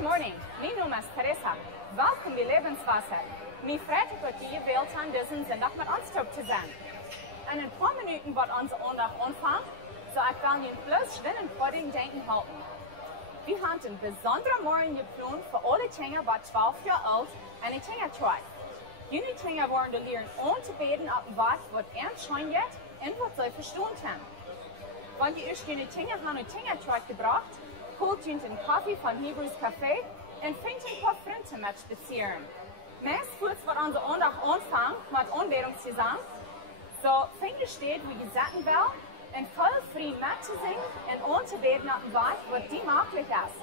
Good morning, mijn naam is Teresa. Welkom bij Levenswasser. Mijn vriend dat je wilt aan deze zondag met ons te zijn. En in een paar minuten wordt onze aandacht aanvangen, zo ik wil je plus schwinnen voor den denken houden. We hebben een bijzondere morgen gepland voor alle kinderen wat 12 jaar oud en die kinderen trouwen. Jullie kinderen worden leren aan te beden op wat aanschijn gaat en wat zij verstaan hebben. Wanneer je jullie kinderen aan een kindertruik gebracht, holt je een koffie van Hebrews Café en vindt een paar vrienden met spazieren. Meest voelt wat onze aandacht aanvangt met aanbidding zusammen. So vind je steed wie je zitten wil en voll vrij met te zingen en aan te beden op wat die mogelijk is.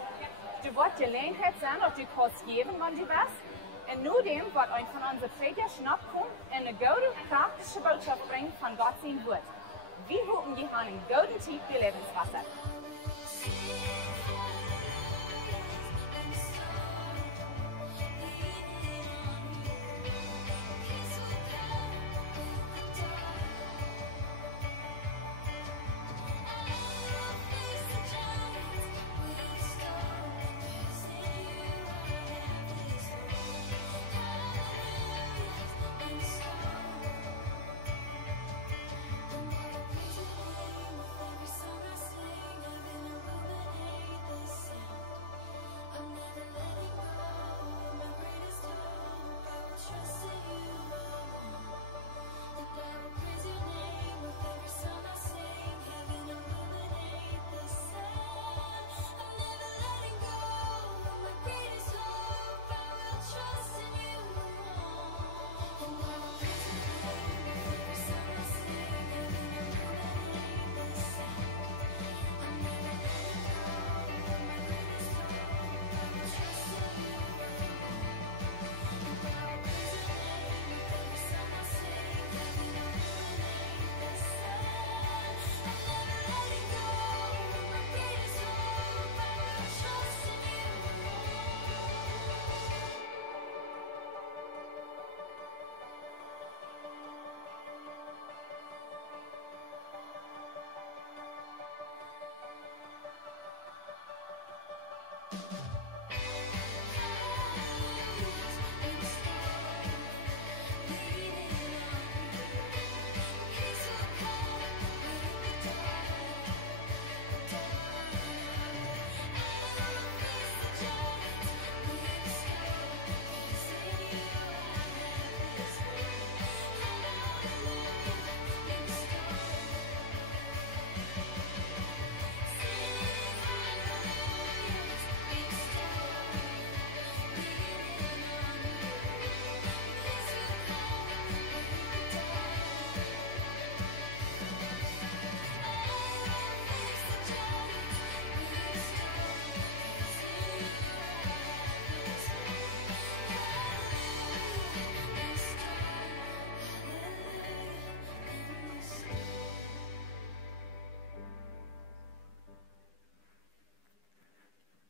Du wordt gelegenheid zijn dat du kannst geven, wanneer je bent. En nu dem wordt een van onze prediger snapkomt en een goede praktische boodschap brengt van God zijn woord. We hopen je aan een gouden tijd bij Levenswasser.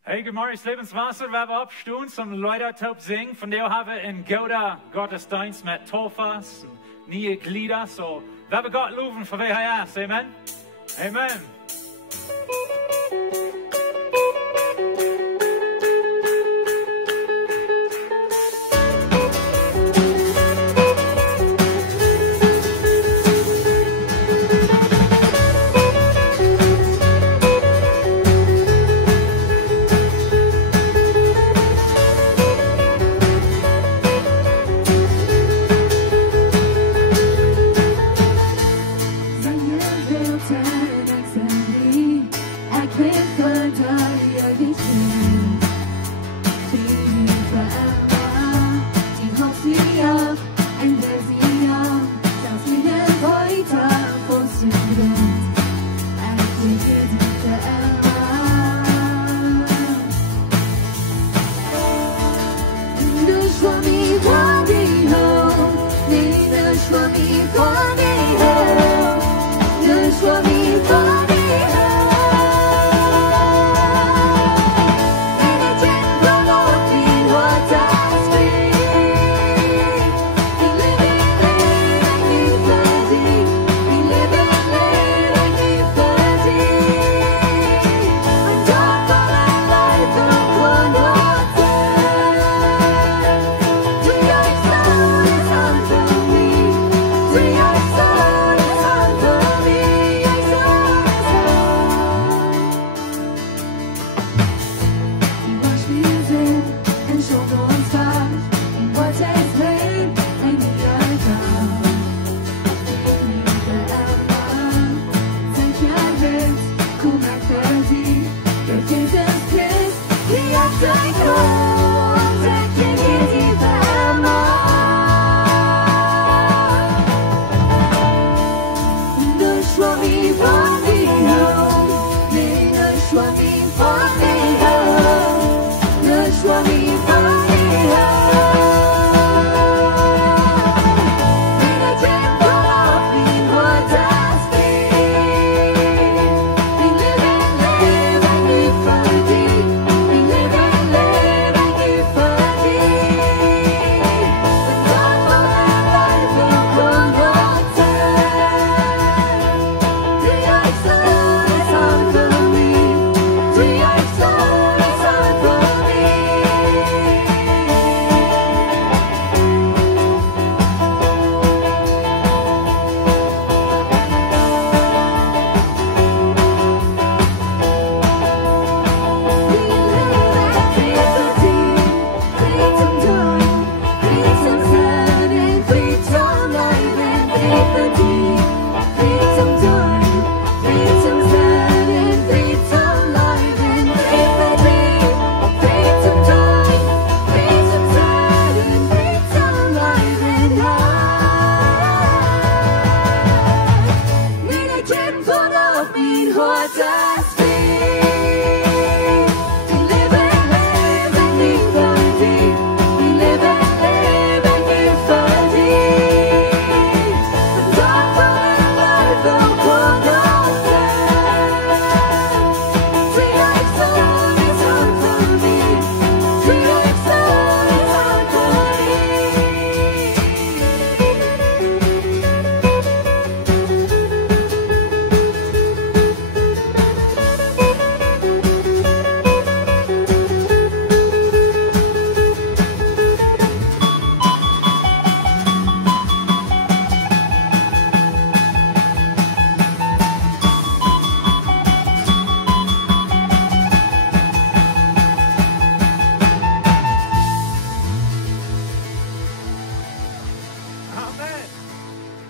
Hey, good morning, Levenswasser. We hebben opgestaan om de Leute te zingen. Vandaag hebben we een gouden gottesdienst met tofas en nieuwe glieder. So, we hebben God loven voor wie hij is. Amen. Amen. Zang je veel tijd en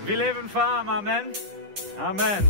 Wir leben für arm, Amen. Amen.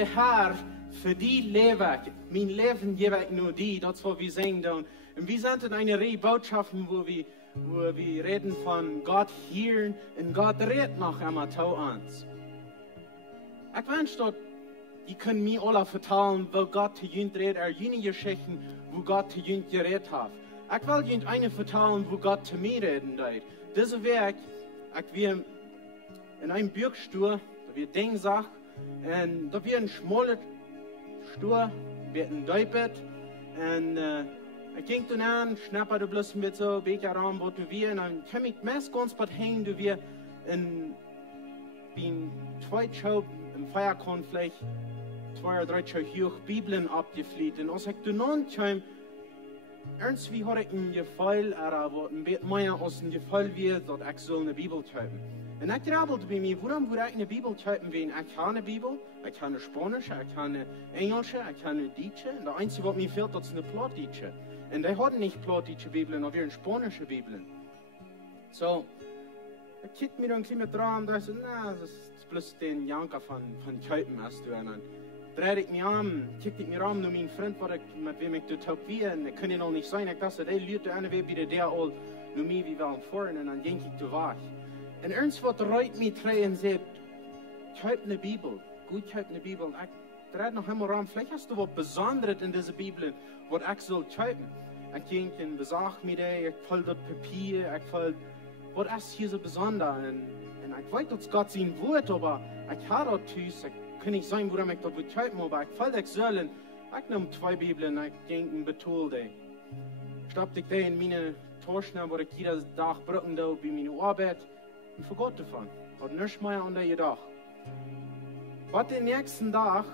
der Herr für die lebe ich. Mein Leben gebe ich nur die, das was wir singen. Und wir sind in einer Reihe Botschaften, wo wir reden von Gott hören und Gott redet noch einmal zu uns. Ich wünsche, dass die können mir alle vertellen, wo Gott zu uns redet, jene Geschichten, wo Gott zu uns geredet hat. Ich will Ihnen eine vertellen, wo Gott zu mir reden wird. Diese Weg, ich will in einem Bürgerstuhl, da wird Dingsache, und da wird ein schmaler Stuhl, wird ein Deubett, und ich ging dann an, schnappe da bloß mit so Becher ran, wo du wir, und dann komme ich meist ganz bald hin, du wir in den Zweitschaub, im Feierkorn vielleicht 2 oder 3 Jahre Bibeln abgefliegt, und als ich dann kam, irgendwie hatte ich ein Gefühl, aber ein bisschen mehr als ein Gefühl wird, dass ich so eine Bibel schreiben. Und ich grabelte bei mir, warum würde ich eine Bibel schreiben, wenn ich habe eine Bibel, ich habe eine Spanische, ich habe eine Englische, ich habe eine Deutsche, und das Einzige, was mir fehlt, das ist eine Plattdeutsche. Und die hatten nicht Plattdeutsche Bibeln, aber eine spanische Bibeln. So, ich kickte mir dann ein bisschen dran und dachte, na, das ist bloß den Janker von Schreiben, hast du. Und dann drehte ich mich an, kickte ich mir an, nur mein Freund, mit wem ich dort habe, und das kann ja noch nicht sein, ich dachte, der Leute eine Weg wieder der all, nur mir, wie wir vorne, und dann ging ich zu wach. Und ernst wird reut mich drehen und sagt, schreib eine Bibel, gut schreib eine Bibel. Ich drehe noch einmal ran, vielleicht hast du was Besonderes in dieser Bibel, was ich soll schreiben. Ich ging und besag mir das, ich fülle das Papier, ich fülle, was ist hier so besonders? Und ich weiß, dass Gott sein Wort, aber ich habe das Tüß, ich kann nicht sagen, worum ich das schreiben, aber ich fülle das Säulen. Ich nahm 2 Bibeln, ich ging und betul die. Stoppte ich die in meine Torschner, wo ich jeden Tag brücken da bei meiner Arbeit und vergott davon. Hat nichts mehr unter gedacht. Was den nächsten Tag,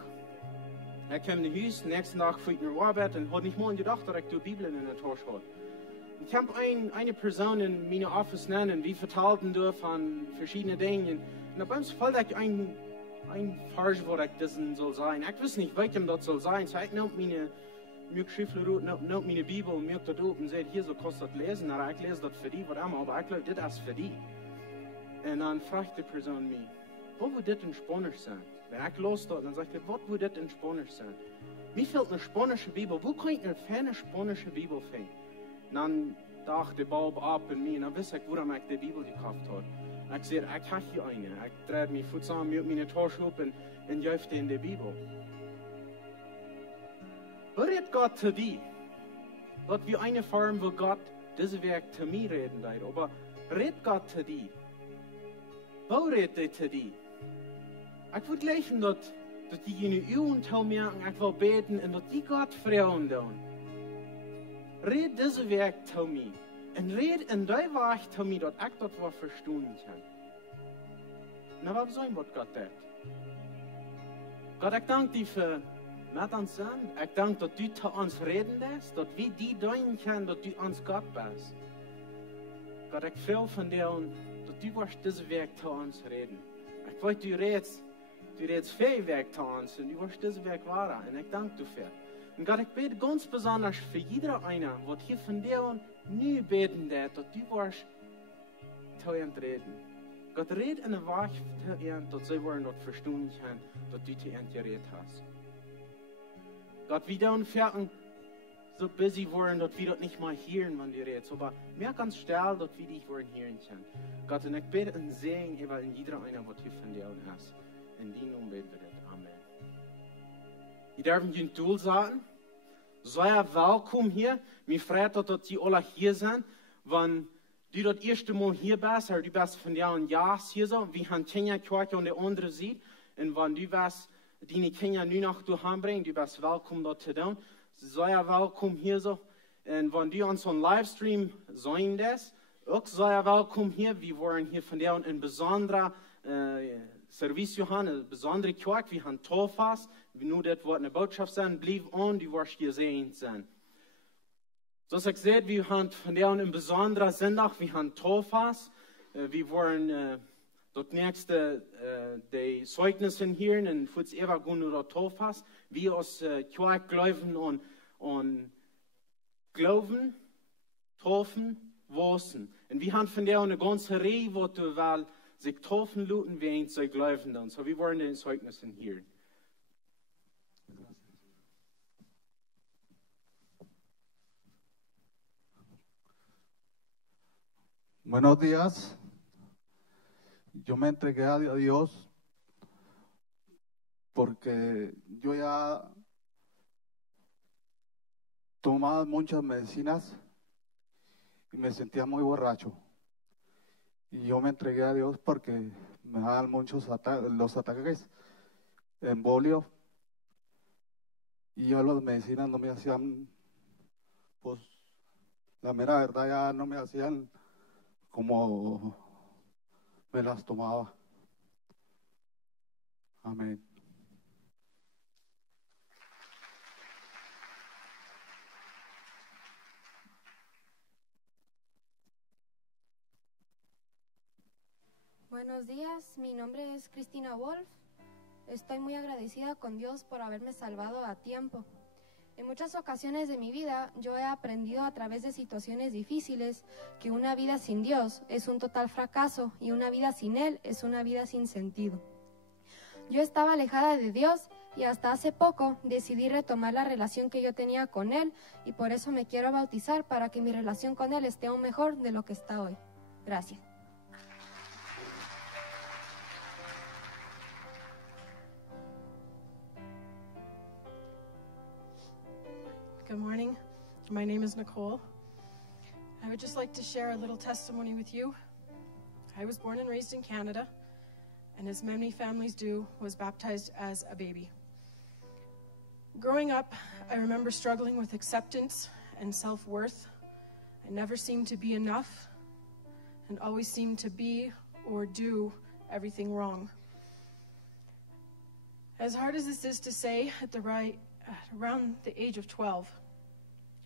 er kam in Haus, den nächsten Tag für die Arbeit und hat nicht mal gedacht, dass ich die Bibel in der Tasche hatte. Ich habe eine Person in meinem Office nennen, die vertalten durch von verschiedenen Dingen. Und bei uns fällt ich ein Farsch, wo ich das soll sein. Ich weiß nicht, welchem das soll sein. So ich nehme meine Schriften, nehme meine Bibel und mir das auf und sage, hier, so kostet das lesen. Aber ich lese das für die, was immer, aber ich glaube, das ist für die. Und dann fragt die Person mich, wo wird das in Spanisch sein? Wenn ich los dort, dann sagt er, was wird das in Spanisch sein? Mir fehlt eine spanische Bibel. Wo kann ich eine feine spanische Bibel finden? Dann dachte der Bob ab in mir, und dann wusste ich, woran ich die Bibel gekauft habe. Ich sagte, ich habe hier eine. Ich drehe mich zusammen mit meiner Tasche auf und jöfte in die Bibel. Redet Gott zu dir? Gott wie eine Form, wo Gott diese Werk zu mir reden wird. Aber redet Gott zu dir? Wo redet er zu dir? Ich würde lesen, dass die Übung zu mir, ich will beten und dass die Gott fragen tun. Red diese Werk zu mir. Und red in der Weg zu mir, dass ich das was verstehen kann. Na, was soll was Gott tut? Gott, ich danke dir für mit uns sein. Ich danke, dass du zu uns reden lässt, dass wir die deuten können, dass du uns Gott bist. Gott, ich will von dir, dass du diese Werk zu uns reden. Ich weiß, du redest viel Werk zu uns und du wirst diese Werk wahr. Und ich danke dir dafür. Und Gott, ich bete ganz besonders für jeder einer, der hier von dir und nie beten wird, dass du wirst zu uns reden. Gott, red in der Wahrheit zu uns, dass sie wollen dort verstehen können, dass du zu uns geredet hast. Gott, wir dann fertig so busy wollen, dass wir das nicht mal hören, wenn du redest, aber mehr ganz still, dass wir dich wollen hören können. Gott, und ich bete einen Segen über jeder einer, der hier von dir hast. In die Namen beten wir das. Amen. Ich darf in den Stuhl sagen, sei willkommen hier. Mir freut, dass die alle hier sind. Wenn du das erste Mal hier bist, oder du bist von Jahren Jahres hier so, wie han Kinder gehört und der andere sieht. Und wenn du bist, deine Kinder nur noch daheim bringen, du bist willkommen dort zu tun. Sei willkommen hier so. Und wenn du uns on Livestream sehen lässt, auch sei willkommen hier. Wir wollen hier von dir ein besonderer Service haben, eine besondere Kirche, wir haben Tofas, nur das wird eine Botschaft sein, blieb on, die wirst hier sehen sein. So ich sehe, wir haben von der einen besonderen Sonntag, wir haben Tofas, wir wollen das nächste, die Zeugnisse hören, und für das Evagun oder Tofas, wir aus Kirche glauben und glauben, Tofen, Wosen. Und wir haben von der eine ganze Reihe, wo du weil sich Tofen luten, während sie glauben. Und so wir wollen die Zeugnisse hören. Buenos días. Yo me entregué a Dios porque yo ya tomaba muchas medicinas y me sentía muy borracho. Y yo me entregué a Dios porque me daban muchos los ataques, embolio, y yo las medicinas no me hacían, pues la mera verdad ya no me hacían como me las tomaba. Amén. Buenos días, mi nombre es Cristina Wolf. Estoy muy agradecida con Dios por haberme salvado a tiempo. En muchas ocasiones de mi vida yo he aprendido a través de situaciones difíciles que una vida sin Dios es un total fracaso y una vida sin Él es una vida sin sentido. Yo estaba alejada de Dios y hasta hace poco decidí retomar la relación que yo tenía con Él y por eso me quiero bautizar para que mi relación con Él esté aún mejor de lo que está hoy. Gracias. Good morning. My name is Nicole. I would just like to share a little testimony with you. I was born and raised in Canada, and as many families do, was baptized as a baby. Growing up, I remember struggling with acceptance and self-worth, I never seemed to be enough and always seemed to be or do everything wrong. As hard as this is to say, around the age of 12,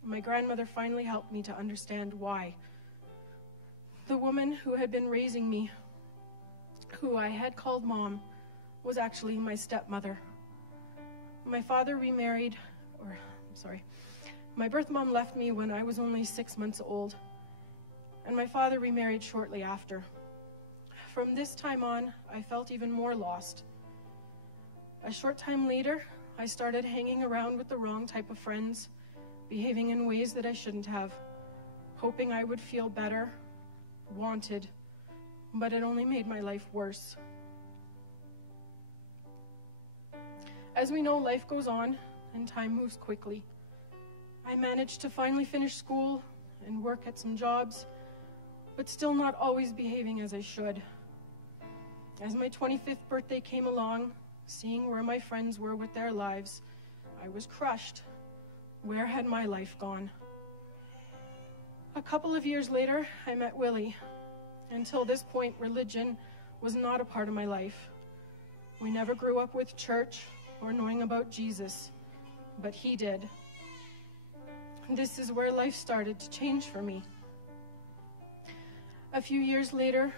my grandmother finally helped me to understand why. The woman who had been raising me, who I had called Mom, was actually my stepmother. My father my birth mom left me when I was only 6 months old, and my father remarried shortly after. From this time on, I felt even more lost. A short time later, I started hanging around with the wrong type of friends, behaving in ways that I shouldn't have, hoping I would feel better, wanted, but it only made my life worse. As we know, life goes on and time moves quickly. I managed to finally finish school and work at some jobs, but still not always behaving as I should. As my 25th birthday came along, seeing where my friends were with their lives, I was crushed. Where had my life gone? A couple of years later, I met Willie. Until this point, religion was not a part of my life. We never grew up with church or knowing about Jesus, but he did. This is where life started to change for me. A few years later,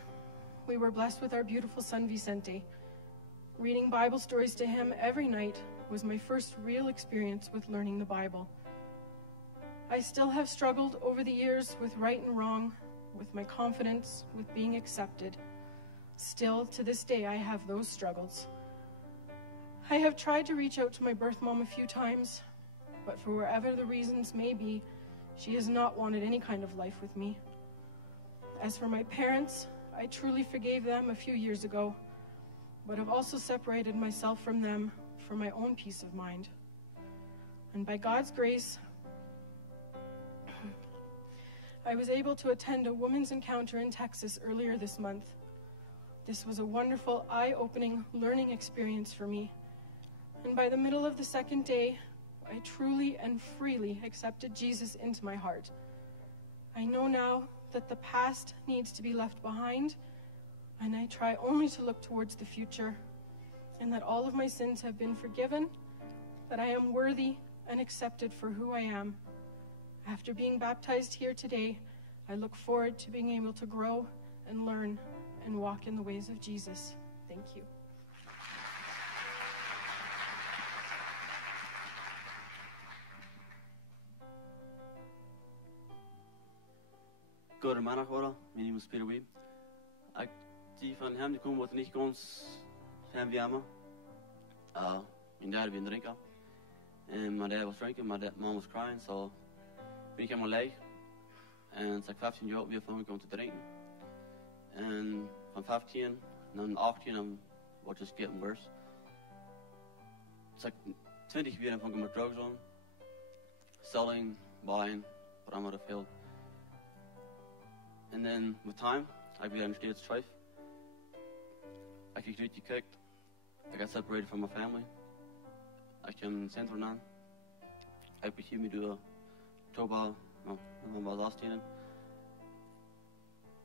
we were blessed with our beautiful son Vicente. Reading Bible stories to him every night was my first real experience with learning the Bible. I still have struggled over the years with right and wrong, with my confidence, with being accepted. Still, to this day, I have those struggles. I have tried to reach out to my birth mom a few times, but for wherever the reasons may be, she has not wanted any kind of life with me. As for my parents, I truly forgave them a few years ago, but have also separated myself from them for my own peace of mind. And by God's grace, I was able to attend a women's encounter in Texas earlier this month. This was a wonderful, eye-opening learning experience for me. And by the middle of the second day, I truly and freely accepted Jesus into my heart. I know now that the past needs to be left behind, and I try only to look towards the future, and that all of my sins have been forgiven, that I am worthy and accepted for who I am. After being baptized here today, I look forward to being able to grow and learn and walk in the ways of Jesus. Thank you. Goedemiddag allemaal, mijn naam is Peter Weeb. Die van hem die komen wat niet ons hem jammer. Mijn dad was drinken. And my dad was drinking, my mom was crying, so we came leeg. En ze 15 jaar weer van komen te drinken. En van 15 naar 18 dan wordt het getting worse. Ze 20 weer van komen drugs on. Selling, buying, allemaal veel. And then with time, I began to stay at strife. I kicked out, kicked. I got separated from my family. I came central aan. I became me to a tobal, mijn was afstenen.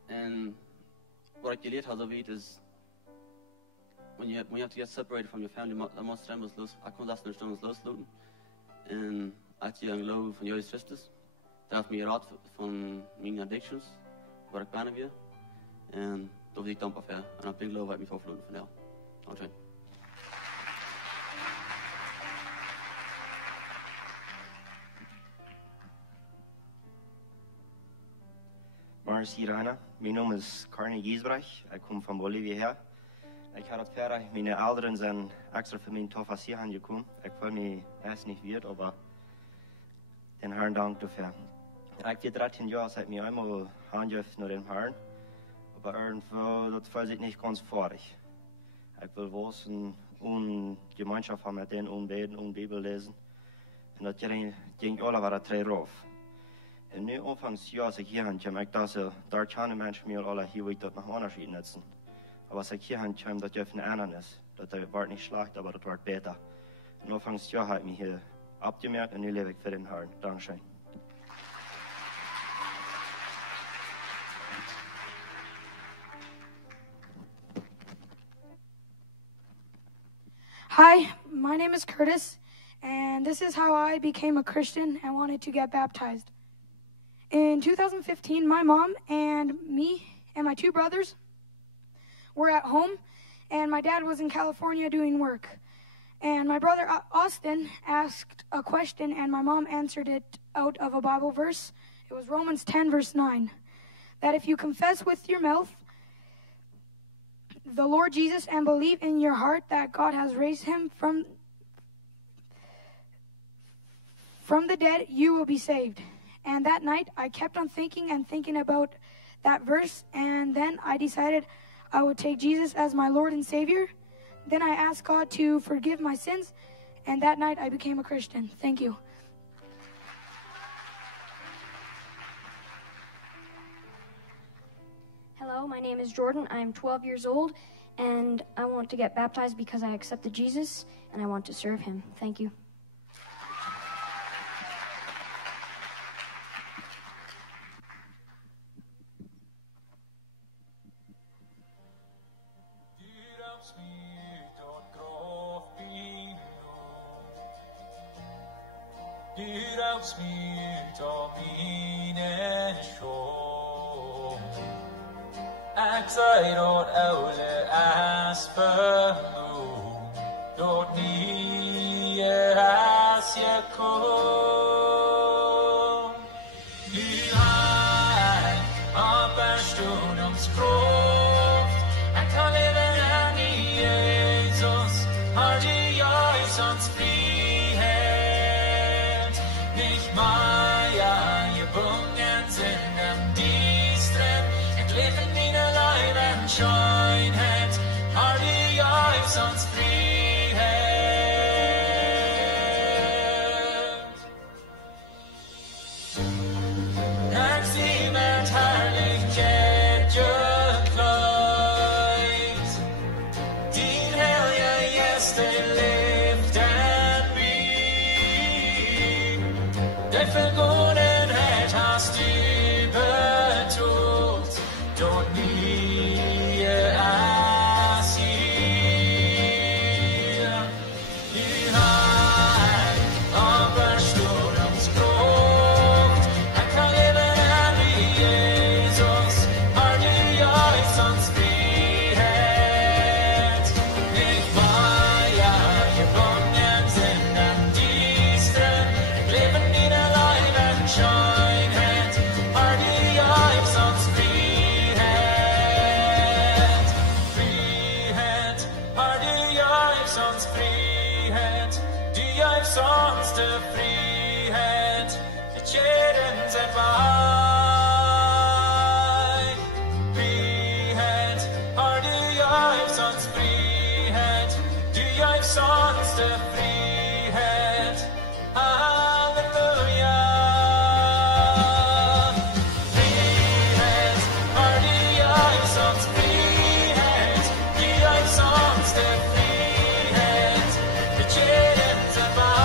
And what I geleerd had of it is, when you have to get separated from your family, dat moet streng los. Ik kon dat niet loslaten. En als je een geloof van Jezus Christus, dat heeft me geraad van mijn addictions. Waar ik bijna weer. En dat was ik dankbaar voor. En ik ben geloof ik me vervloeden van jou. Dank. Mars Irana, mijn naam is Carney Giesbrach. Ik kom van Bolivia her. Ik had het verder, mijn ouderen zijn extra voor mijn tof hier aangekomen. Ik voel me erst niet weer, maar den Herrn dank dafür. Ik weet 13 jaar seit mir einmal handjeft naar den Herrn, aber irgendwo, das fühlt sich nicht ganz vorig. Ich will wissen und Gemeinschaft haben mit denen und beten und Bibel lesen. Und das ging alle war drei rauf. Und nu anfangs als ich hier ankomme, ich dachte, da kann Menschen mir alle hier das noch Unterschied nutzen. Aber als ich hier ankomme, das dürfen anderen ist. Das wird nicht schlecht, aber das wird besser. Und anfangs habe ich mich hier abgemerkt und nu lebe ich für den Herrn. Dankeschön. My name is Curtis, and this is how I became a Christian and wanted to get baptized. In 2015, my mom and me and my two brothers were at home, and my dad was in California doing work. And my brother Austin asked a question, and my mom answered it out of a Bible verse. It was Romans 10, verse 9, that if you confess with your mouth the Lord Jesus and believe in your heart that God has raised him from the dead, you will be saved. And that night, I kept on thinking about that verse, and then I decided I would take Jesus as my Lord and Savior. Then I asked God to forgive my sins, and that night I became a Christian. Thank you. Hello, my name is Jordan. I'm 12 years old, and I want to get baptized because I accepted Jesus, and I want to serve him. Thank you. Du raus mir da mine sjå. Jeg sier at alle asperlo, dort nye has jeg kom. Du har apostolens kraft, jeg kan leve den i Jesus, har du Jesu frihet. Nicht Maya, gebungen sind am Distren, et leven mine Leiben scheinhet, har du Jesu frihet. Jeg sier med herlighet geklædt, din hellige gjeste lyften min. Den forgåenhet hast du betont, dort nye Asyl. Du har apostolens kraft, jeg kan leve den i Jesus, har du Jesu frihet. Nicht Maya, gebungen sind am Distren, leven mine Leiben scheinhet, har du Jesu frihet. Frihet, har du Jesu frihet, du Jesu frihet, det kjærens er vei. Frihet, har du Jesu frihet, du Jesu frihet. Halleluja. Frihet, har du Jesu frihet, du Jesu frihet, det kjærens er vei.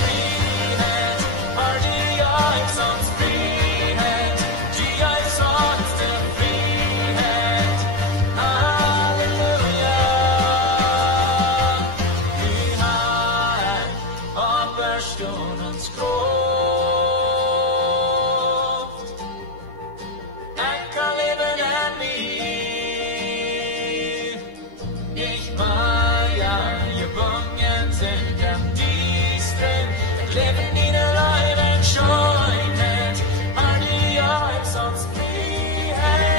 Frihet, har du Jesu frihet, du Jesu frihet. Halleluja. Du har apostolens kraft, jeg kan leve den i. Nicht Maya, gebungen sind am Distren, et leven mine Leiben scheinhet, har du Jesu frihet.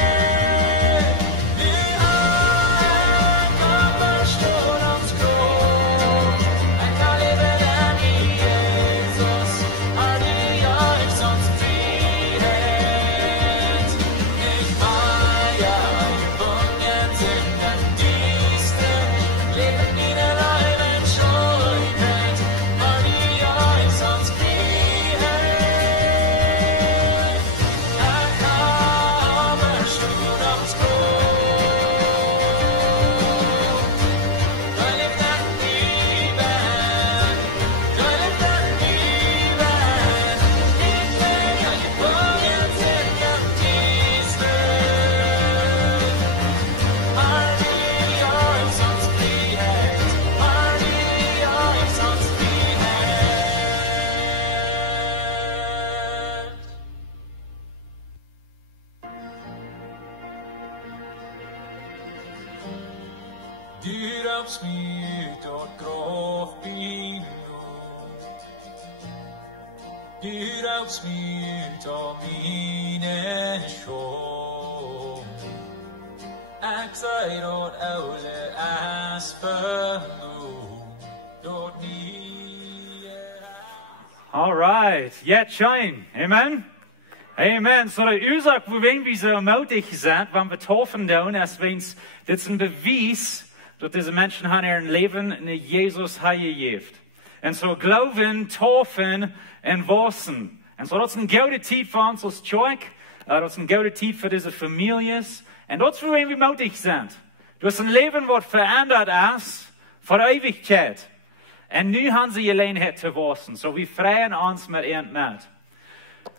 Du har apostolens kraft, jeg kan leve den i Jesus, har helpst me dort groß bin. Du helpst me to meine Schuld. Ich sei dort alle as verloren, dort nie. All right, jetzt schein. Amen. Amen. So der Ursache, wo wir so mutig sind, wenn wir taufen tun, ist, wenn's, das ist ein Beweis, dass diese Menschen haben ihr Leben in Jesus gegeben. Und so glauben, taufen und wissen. Und so das ist ein guter Tipp für uns als Kirche, das ist ein guter Tipp für diese Familien. Und das ist, wo wir mutig sind. Du hast ein Leben, das verändert ist, für Ewigkeit. Und nu haben sie Gelegenheit zu wissen. So wir freuen uns mit ihnen mit.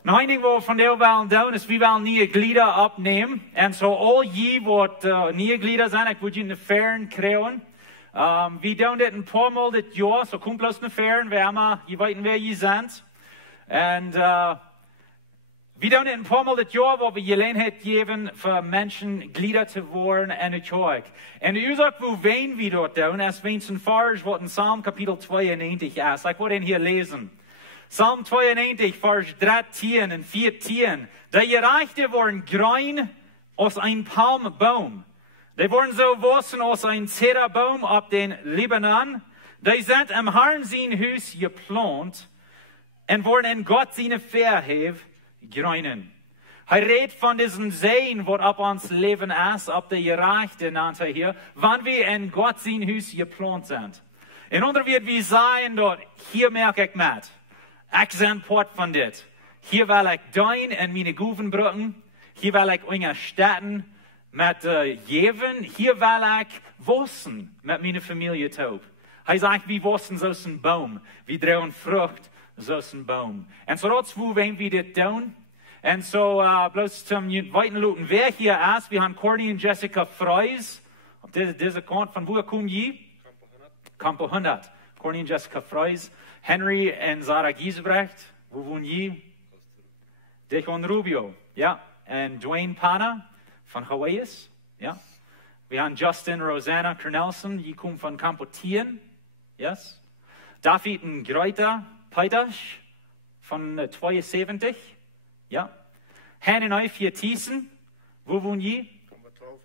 Noch ein Ding, was wir von der wollen tun, ist, wir wollen neue Glieder abnehmen. Und so all die, die neue Glieder sind, ich würde ihnen Ferien kriegen. Wir tun das ein paar Mal das Jahr, so kommt bloß eine Ferien, wir wissen, wer ihr sind. Und wir tun das ein paar Mal das Jahr, wo wir Gelegenheit geben, für Menschen Glieder zu werden in der Kirche. Und die Ursache, wo wir dort tun, ist, wenn es ein Vers, was in Psalm Kapitel 92 ist. Ich wollte ihn hier lesen. Psalm 92, Vers 13 und 14. Die Gerechten waren grün aus einem Palmbaum. Die waren so wuchsen aus einem Zederbaum auf den Libanon. Die sind im Herrn sein Haus geplant und waren in Gott seine Verheb grünen. Er redet von diesen Seen, was ab uns Leben ist, ab der Gerechten nannte er hier, wann wir in Gott sein Haus geplant sind. In unter wird wir sagen dort, hier merke ich mit. Ich bin Port von dit. Hier will ich dein in meine Guvenbrücken. Hier will ich eure Städten mit geben. Hier will ich wachsen mit meiner Familie taub. Er sagt, wir wachsen so ein Baum. Wir drehen Frucht so ein Baum. Und so das, wo wir das tun. Und so, bloß zum weiten Luten, wer hier ist, wir haben Corny und Jessica Freus. Auf diese Kant, von wo kommen die? Campo 100. Corny und Jessica Freus. Henry und Sarah Giesbrecht, wo wohnen die? Dechon Rubio, ja. Und Dwayne Pana von Hawaii, ja. Wir haben Justin Rosanna Cornelson, die kommen von Campo 10, yes. David und Greuter Peiters von 72, ja. Hannah und vier Thiessen, wo wohnen die?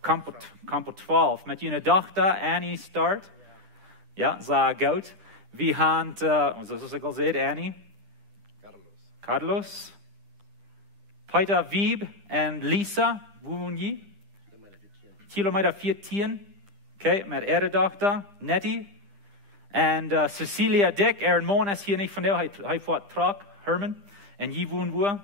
Campo 12, mit ihrer Tochter Annie Start, ja, sah gut. Wir haben, zoals ik al zei, Annie, Carlos, Peter Wieb und Lisa, wo wohnen die? Kilometer 14, okay, mit ihrer Tochter, Nettie. Und Cecilia Dick, ihren Mann ist hier nicht von der, er fährt Truck, Herman. Und die wohnen wo?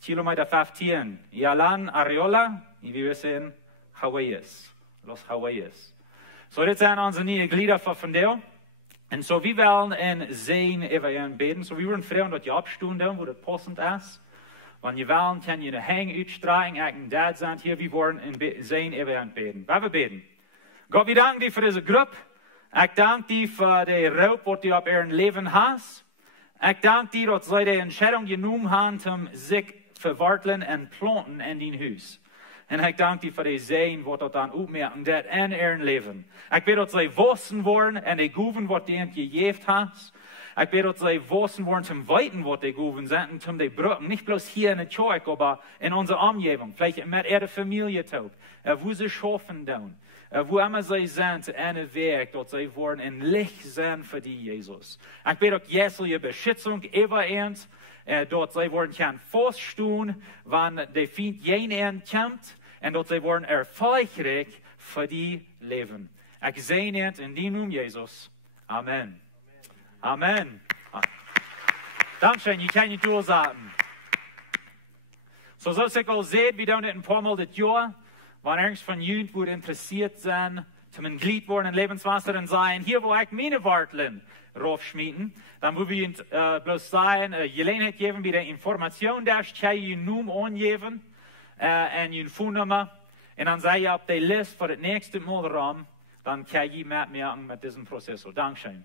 Kilometer 15. Yalan Ariola, wie wir sehen, Hawaiis, Los Hawaiis. So, das sind unsere neue Glieder von der. Und so, wir wollen in Sien über ihren beten. So, wir wollen fragen, dass ihr abstunden, wo das passend ist. Wenn ihr wollen, könnt ihr eine Hänge ausstreichen, ein Dad sind hier, wir wollen in Sien über ihren beten. Wir beten. Gott, wir danken dir für diese Gruppe. Ich danke dir für den Raub, was du auf ihrem Leben hast. Ich danke dir, dass sie die Entscheidung genommen haben, um sich verwarteln und planten in dein Haus. Und ich danke dir für die Sehen, die dort dann aufmerken, das in ihrem Leben. Ich bitte, dass sie wissen wollen, und die Guven, was du ihnen gegeben hast. Ich bitte, dass sie wissen wollen, zum Weiten, was die Guven sind, und zum die Brücken. Nicht bloß hier in der Kirche, aber in unserer Umgebung. Vielleicht mit ihrer Familie, wo sie schaffen tun. Wo immer sie sind, in der Weg, dort sie wollen in Licht sein für die Jesus. Ich bitte, dass Jesus Beschützung über uns, dort sie wollen kann feststehen, wenn der Feind jenen kommt. En dat zij worden erfolgreich voor die leven. Ik zeg het in die naam Jezus. Amen. Amen. Dankeschön, je kan je doorzetten. Zoals ik al zei, we doen het een paar Mal dit jaar. Wanneer ergens van jullie wordt interessiert zijn, zum een Glied worden in Lebenswasser en zijn, hier wil ik mijn wartelen raufschmieden, dan moeten we het bloß zijn, gelegenheid geven, bij de informatie daar, kan je je naam aangeven. En je phonenummer. En dan zei je op de lijst voor het nächste Mal ram, dan kan je metmerken met deze proces. Dankeschön.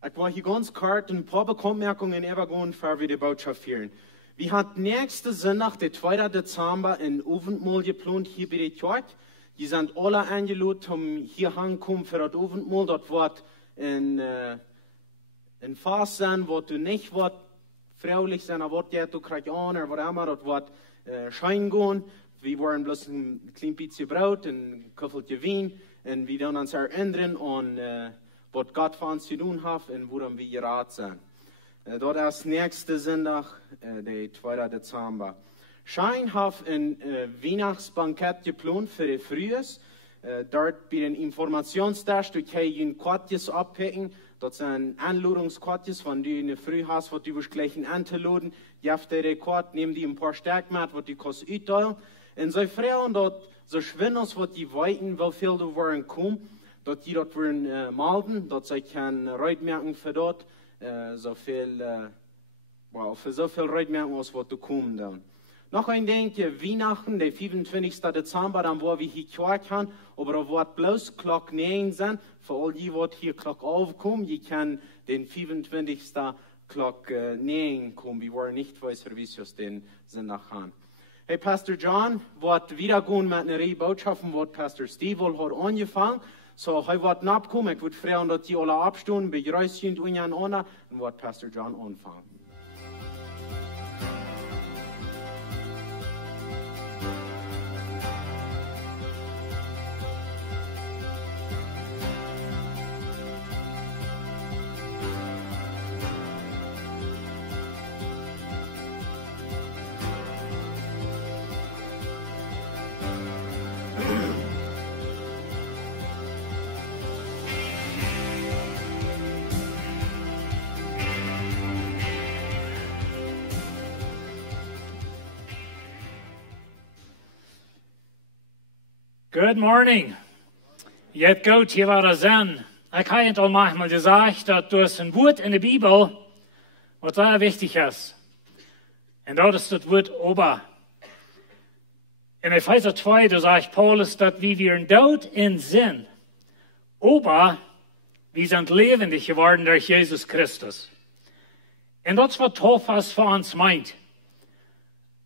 Ich war hier ganz kort ein paar Bemerkungen übergehen, bevor wir die Botschaft hören. Wir hatten nächste Sonntag, der 2. Dezember, ein Abendmahl geplant hier bei der Kirche. Die sind alle eingeladen, um hier hinzukommen für das Abendmahl. Das wird ein Fass sein, wo du nicht wird fraulich sein, aber du kriegst an oder was immer, das wird schein gehen. Wir wollen bloß ein kleines bisschen Brot, ein Köffelchen Wein und wir uns erinnern an was Gott für uns zu tun hat und woran wir geraten sind. Das ist nächste Sonntag, der 2. Dezember. Schein hat ein Weihnachtsbankett geplant für die Frühes. Dort bei den Informationstest, du kannst ein Quatjes abpicken. Das sind Anladungsquatjes, wenn du eine Früh hast, wo du gleich anzuladen. Jaft der Quat, nimm die ein paar Stärk mit, was du kannst utteilen. Und so Frauen dort, so schwindels, was die weiten, wie viel du wollen kommen, dass die dort wollen melden, dass sie kann Reutmerken für dort. So viel, für so viel Reutmerken aus, was du kommen dann. Noch ein Denke, Weihnachten, der 25. Dezember, dann wo wir hier können, aber da wird bloß Glock 9 sein. Für all die, die hier Glock aufkommen, die können den 25. Glock 9 kommen. Wir wollen nicht für Servicios den Sonntag haben. Hey, Pastor John wird wieder gehen mit einer Reihe Botschaften, was Pastor Steve hat angefangen. So, heute wird nachkommen. Ich würde fragen, dass die alle abstunden, begrüßen und einander, und wird Pastor John anfangen. Good morning. Jetzt gut, hier war das an. Ich habe Ihnen manchmal gesagt, dass durch ein Wort in der Bibel, was sehr wichtig ist. Und das ist das Wort Ober. In Epheser 2, da sagt Paulus, dass wie wir dort in Sinn, aber wir sind lebendig geworden durch Jesus Christus. Und das ist was Thomas für uns meint.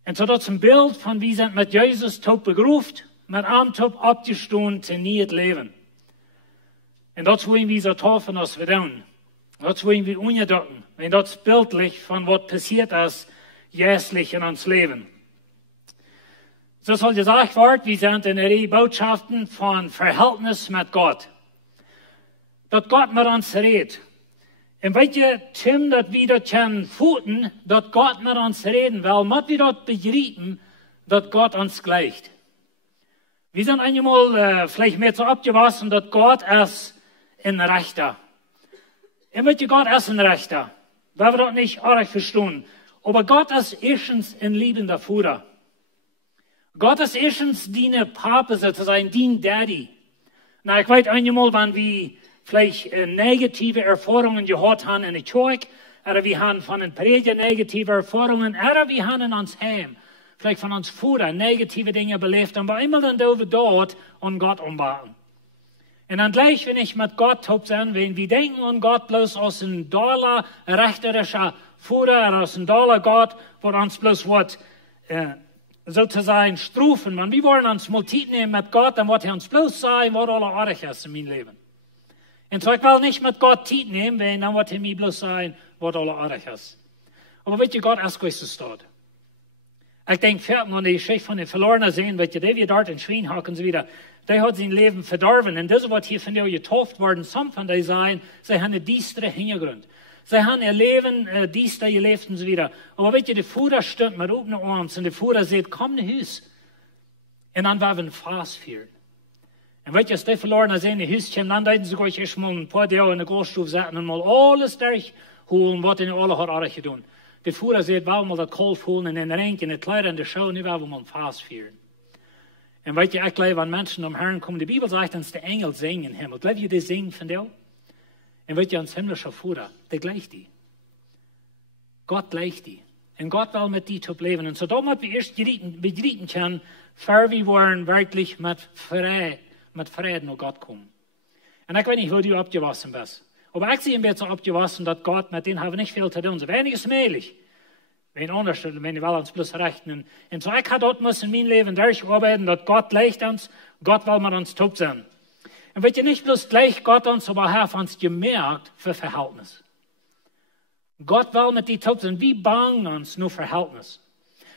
Und so das ist ein Bild von, wie sind mit Jesus tot begruft, mit einem top abgestunden zu nie Leben. Und das wollen wir so taufen, als wir tun. Das wollen wir ungedocken. Und das ist bildlich von was passiert ist, jährlich in uns Leben. So soll gesagt werden, wir sind in der Botschaften von Veheltniss mit Gott. Dass Gott mit uns redet. Und weißt du, Tim, dass wir das können futen, dass Gott mit uns reden will, muss wir dort begreifen, dass Gott uns gleicht. Wir sind einmal vielleicht mehr so abgewachsen, dass Gott ist ein Rechter. Und weißt du, Gott ist ein Rechter. Weil wir das nicht arg verstehen. Aber Gott ist erstens ein liebender Vater. Gott ist erstens deine Papa, sozusagen, dein Daddy. Na, ich weiß einmal, wenn wir vielleicht negative Erfahrungen gehabt haben in der Kirche, oder wir haben von ein paar negative Erfahrungen, oder wir haben in uns Heim, vielleicht von uns Vater negative Dinge belebt, aber immer dann dort an Gott umbauen. Und dann gleich, wenn ich mit Gott sein, wenn wir denken an Gott bloß aus einem Dollar rechterischer Vater oder aus einem Dollar Gott, wo uns bloß was sozusagen strufen. Wenn wir wollen uns mal Zeit nehmen mit Gott, dann wird uns bloß sagen, was alle artig ist in meinem Leben. Und so ich will nicht mit Gott Zeit nehmen, wenn dann wird mir bloß sagen, was alle artig ist. Aber weißt du, Gott ist groß dort. Ich denke, vierten an die Geschichte von den Verlorenen sehen, weil der wir dort in Schwein haken und so wieder, der hat sein Leben verdorben. Und das, was hier von dir getauft worden, some von denen sagen, sie haben einen düsteren Hintergrund. Sie haben ihr Leben düster gelebt und so wieder. Aber weißt du, der Vater stimmt mit offenen Armen und der Vater sagt, komm nach Haus. Und dann werden wir Fass führen. Und weißt du, als die Verlorenen sehen, die Haus kommen, dann denken sie sich erst mal ein paar Jahre in der Großstube setzen und mal alles durchholen, was ihnen alle hat alles getan. Der Vater sagt, wir mal das Kolf holen in den Ring, in die Kleider, in der Schau, und wir wollen mal ein Fass führen. Und weißt du, ich glaube, wenn Menschen um Herrn kommen, die Bibel sagt, dass die Engel singen im Himmel. Glaubt ihr, die singen von dir? Und weißt du, ans himmlischer Vater, der gleicht die. Gott gleicht die. Und Gott will mit die top leben. Und so da müssen wir erst begreifen können, für wir wollen wirklich mit Frieden nach Gott kommen. Und ich weiß nicht, wo du abgewachsen bist. Aber ich sehe ein bisschen abgewachsen, dass Gott mit denen haben nicht viel zu tun. So wenig ist möglich. Wen anders, wenn wir uns bloß rechnen. Und so, ich habe dort in mein Leben durcharbeiten, dass Gott leicht uns, Gott will mit uns top sein. Und wird ihr nicht bloß gleich Gott uns, aber hat uns gemerkt für Verhältnis. Gott will mit die top sein. Wie bang uns nur Verhältnis?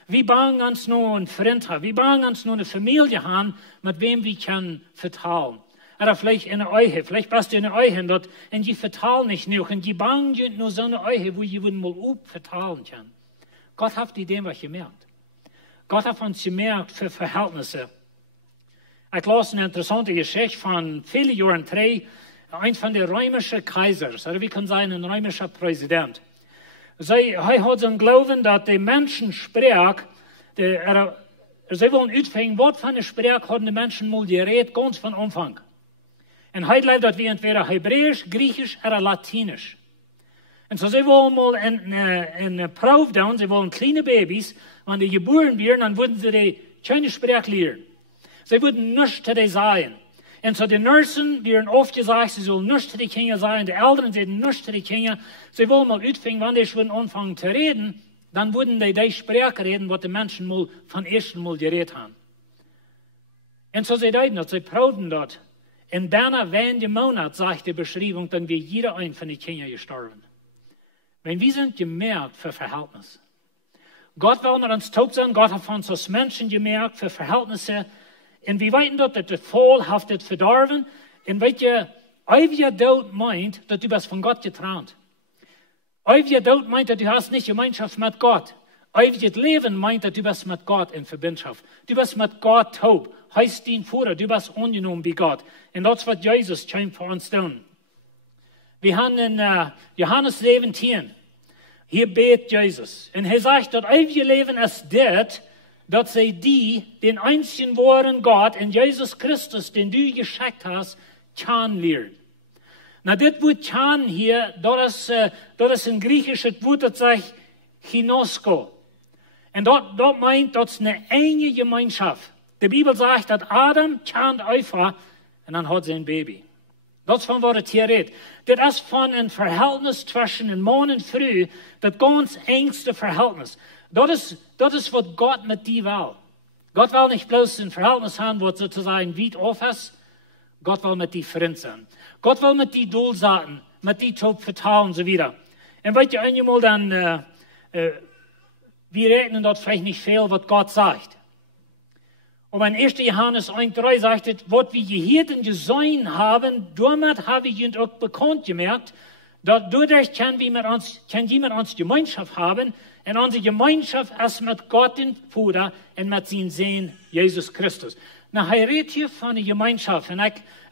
Wie bang uns nur ein Freund haben? Wie bang uns nur eine Familie haben, mit wem wir können vertrauen? Oder vielleicht in der Ehe, vielleicht passt ihr in der Ehe dort, und die vertrauen nicht nur, und die bang nur so eine Ehe, wo ihr mal vertrauen kann. Gott hat die dem was gemerkt. Gott hat uns gemerkt für Verhältnisse. Ich las eine interessante Geschichte von vielen Jahren zurück, ein von den römischen Kaisers, oder wie kann sein, ein römischer Präsident. Sie hat so einen Glauben, dass die Menschen sprechen, sie wollen ausfinden, was für eine Sprache haben die Menschen mal geredet, ganz von Anfang. Und heute lebt das wie entweder Hebräisch, Griechisch oder Latinisch. Und so sie wollen mal eine Probe tun, sie wollen kleine Babys, wenn die geboren werden, dann würden sie die schöne Sprache lernen. Sie würden nichts zu dir sagen. Und so die Nursen werden oft gesagt, sie sollen nichts zu den Kindern sagen, die Eltern sagen nichts zu den Kindern. Sie wollen mal ausfinden, wenn die schon anfangen zu reden, dann würden die Sprache reden, was die Menschen mal von ersten Mal geredet haben. Und so sie deuten das, sie proben das. In deiner wenigen Monat, sagt die Beschreibung, dann wird jeder ein von den Kindern gestorben. Wenn wir sind gemerkt für Verhältnis. Gott will mit uns top sein, Gott hat uns als Menschen gemerkt für Verhältnisse. Und wir wissen dort, dass der Fall hat das verdorben. Und weil ihr, euer Tod meint, dass du bist von Gott getrennt. Euer Tod meint, dass du hast nicht Gemeinschaft mit Gott. Euer Leben meint, dass du bist mit Gott in Verbindung. Du bist mit Gott taub. Heißt dein Vater, du bist ungenommen bei Gott. Und das ist, was Jesus scheint für uns tun. Wir haben in Johannes 17, hier betet Jesus. Und er sagt, dass euer Leben ist das, dass sie den einzigen wahren Gott in Jesus Christus, den du geschickt hast, kennenlernen. Na, das Wort kennen hier, das ist ein griechisches Wort, das sagt Ginosko. Und das meint, das ist eine enge Gemeinschaft. Die Bibel sagt, dass Adam kennt Eva und dann hat sie ein Baby. Das ist von was es hier redet. Das ist von einem Verhältnis zwischen dem Mann und Frau, das ganz engste Verhältnis. Das ist, was Gott mit dir will. Gott will nicht bloß ein Verhältnis haben, was sozusagen weit auf ist. Gott will mit dir Freund sein. Gott will mit dir durchsagen, mit dir top vertrauen und so weiter. Und weißt du, einmal dann, wir rechnen dort vielleicht nicht viel, was Gott sagt. Aber in 1. Johannes 1,3 sagt es, was wir gehört und gesehen haben, damit habe ich uns auch bekannt gemerkt, dass dadurch können wir mit uns Gemeinschaft haben, und unsere Gemeinschaft ist mit Gott, dem Vater, und mit seinem Sohn, Jesus Christus. Na, er redet hier von einer Gemeinschaft, und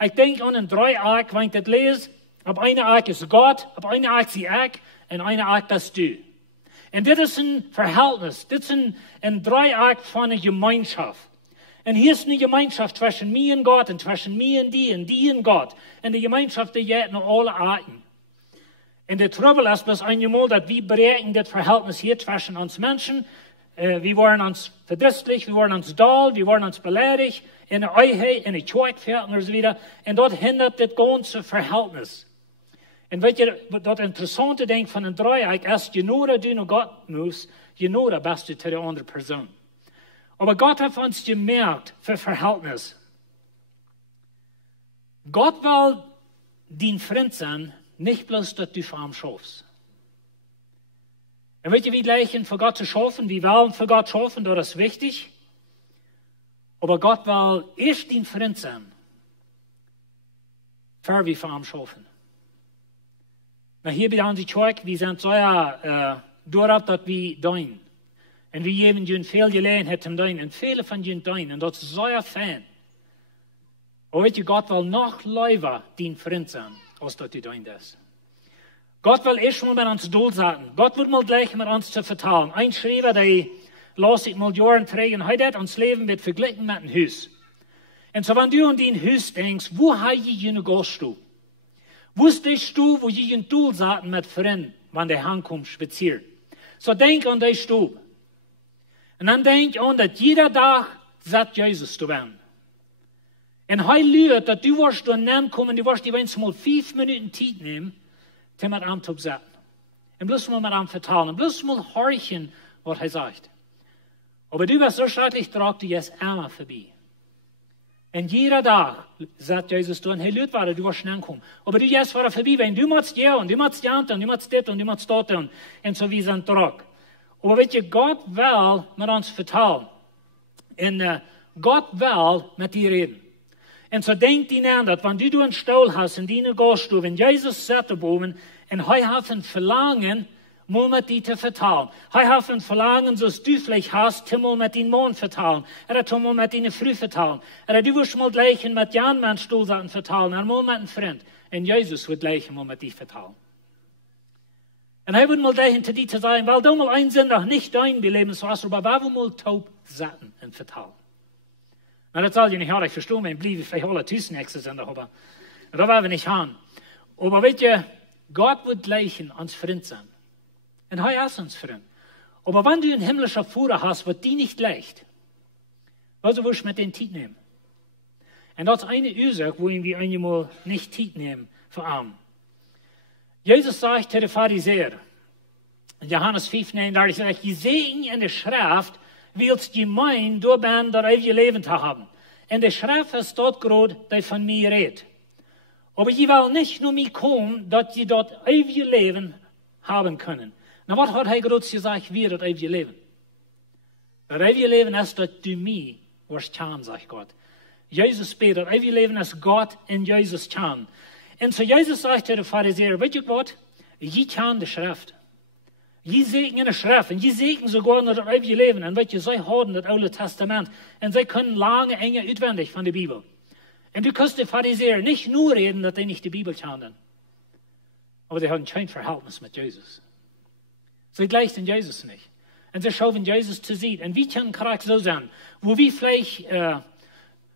ich denke an einen Dreieck, wenn ich das lese, auf einer Eck ist Gott, auf einer Eck ist die Eck, und einer Eck bist du. Und das ist ein Verhältnis, das ist ein Dreieck von einer Gemeinschaft. Und hier ist eine Gemeinschaft zwischen mir und Gott und zwischen mir und die und Gott. Und die Gemeinschaft, die geht noch alle Arten. Und der Trouble ist bloß einmal, dass wir bereiten das Verhältnis hier zwischen uns Menschen. Wir waren uns verdrießlich, wir waren uns dull, wir waren uns beleidigt, in der Ehe, in der Kirche und so weiter. Und dort hindert das ganze Verhältnis. Und wenn ihr das Interessante denkt von einem Dreieck ist, je nur du noch Gott musst, je nur bist du zu der anderen Person. Aber Gott hat uns gemerkt für Verhältnis. Gott will dein Freund sein, nicht bloß, dass du für ihn schaffst. Und wisst ihr, wie gleichen für Gott zu schaffen, wir wollen für Gott schaffen, das ist wichtig. Aber Gott will erst dein Freund sein, bevor wir für ihn schaffen. Na, hier bei uns die Kirche, wir sind so darauf, dass wir dienen. Und wir geben ihnen viel Gelegenheit zum Dienen. Und viele von ihnen dienen. Und das ist so fein. Aber wisst ihr, Gott will noch lieber dein Freund sein, als dass du dienst. Gott will erst mal mit uns durchsagen. Gott wird mal gleich mit uns zu vertrauen. Ein Schreiber, der las ich mal Jahren trägt, und heute hat uns Leben wird verglichen mit einem Haus. Und so, wenn du an dein Haus denkst, wo hast du eine Gaststube? Wo ist der Stube, wo du ein durchsagen mit Freunden, wenn der heimkommt, spazieren? So denk an die Stube. Und dann denk an, dass jeder Tag sagt Jesus zu werden. Und heute lügt, dass du wirst dann kommen, du wirst dir mal 5 Minuten Zeit nehmen, mit ihm zu sagen. Und bloß mal mit ihm vertrauen. Und bloß mal horchen, was er sagt. Aber du wirst so schrecklich tragt du jetzt einmal vorbei. Und jeder Tag sagt Jesus dann, hey Leute, du wirst schnell kommen. Aber du jetzt war vorbei, wenn du musst ja und du musst ja und du musst das und du musst dort und so wie sind trag. Aber weet je, Gott will mit uns vertellen. Und Gott will mit dir reden. Und so denkt ihn an, dass wenn du einen Stuhl hast in deiner Gaststube, wenn Jesus sitzt oben und er hat ein Verlangen, mal mit dir zu vertellen. Er hat ein Verlangen, so du vielleicht hast, mal mit deinem Mann vertellen. Oder mal mit deiner Frau vertellen. Oder du wirst mal gleich mit Jan mit Stuhl vertellen, oder mal mit einem Freund. Und Jesus wird gleich mal mit dir vertellen. Und er wird mal gleich zu dir sagen, weil du mal einen Sinn noch nicht dein Lebenswasser, aber wir mal taub satten und vertellen. Na, das soll ich nicht hören, ich verstehe, wenn blieb vielleicht alle Tüßnächste sind, aber da werden wir nicht haben. Aber weet je, Gott wird gleich uns Freund sein. Und er ist uns Freund. Aber wenn du einen himmlischen Führer hast, wird die nicht leicht. Also wirst du mit den Tiet nehmen. Und das ist eine Ursache, wo wir einmal nicht Tiet nehmen für Armen. Jesus sagt zu den Pharisäern, in Johannes 5,39, sagt, je sehen in der Schrift, willst du meinen, du bist das ewige Leben zu haben. In der Schrift ist dort gerade, die von mir redet. Aber je will nicht nur mir kommen, dass sie dort ewige Leben haben können. Na, was hat er gerade gesagt, wie das ewige Leben? Das ewige Leben ist, dass du mir wirst kennen, sagt Gott. Jesus betet, das ewige Leben ist Gott in Jesus kennen. Und so Jesus sagt zu den Pharisäern, weet je was? Je kennen die Schrift. Je sehen in der Schrift. Und je sehen sogar noch das ewige Leben. Und weet je, sie haben das Alte Testament. Und sie können lange, enge auswendig von der Bibel. Und du kannst die Pharisäer nicht nur reden, dass sie nicht die Bibel kennen. Aber sie haben kein Verhältnis mit Jesus. Sie gleichen Jesus nicht. Und sie schauen Jesus zu sehen. Und wie kann Charakter so sein? Wo wir vielleicht,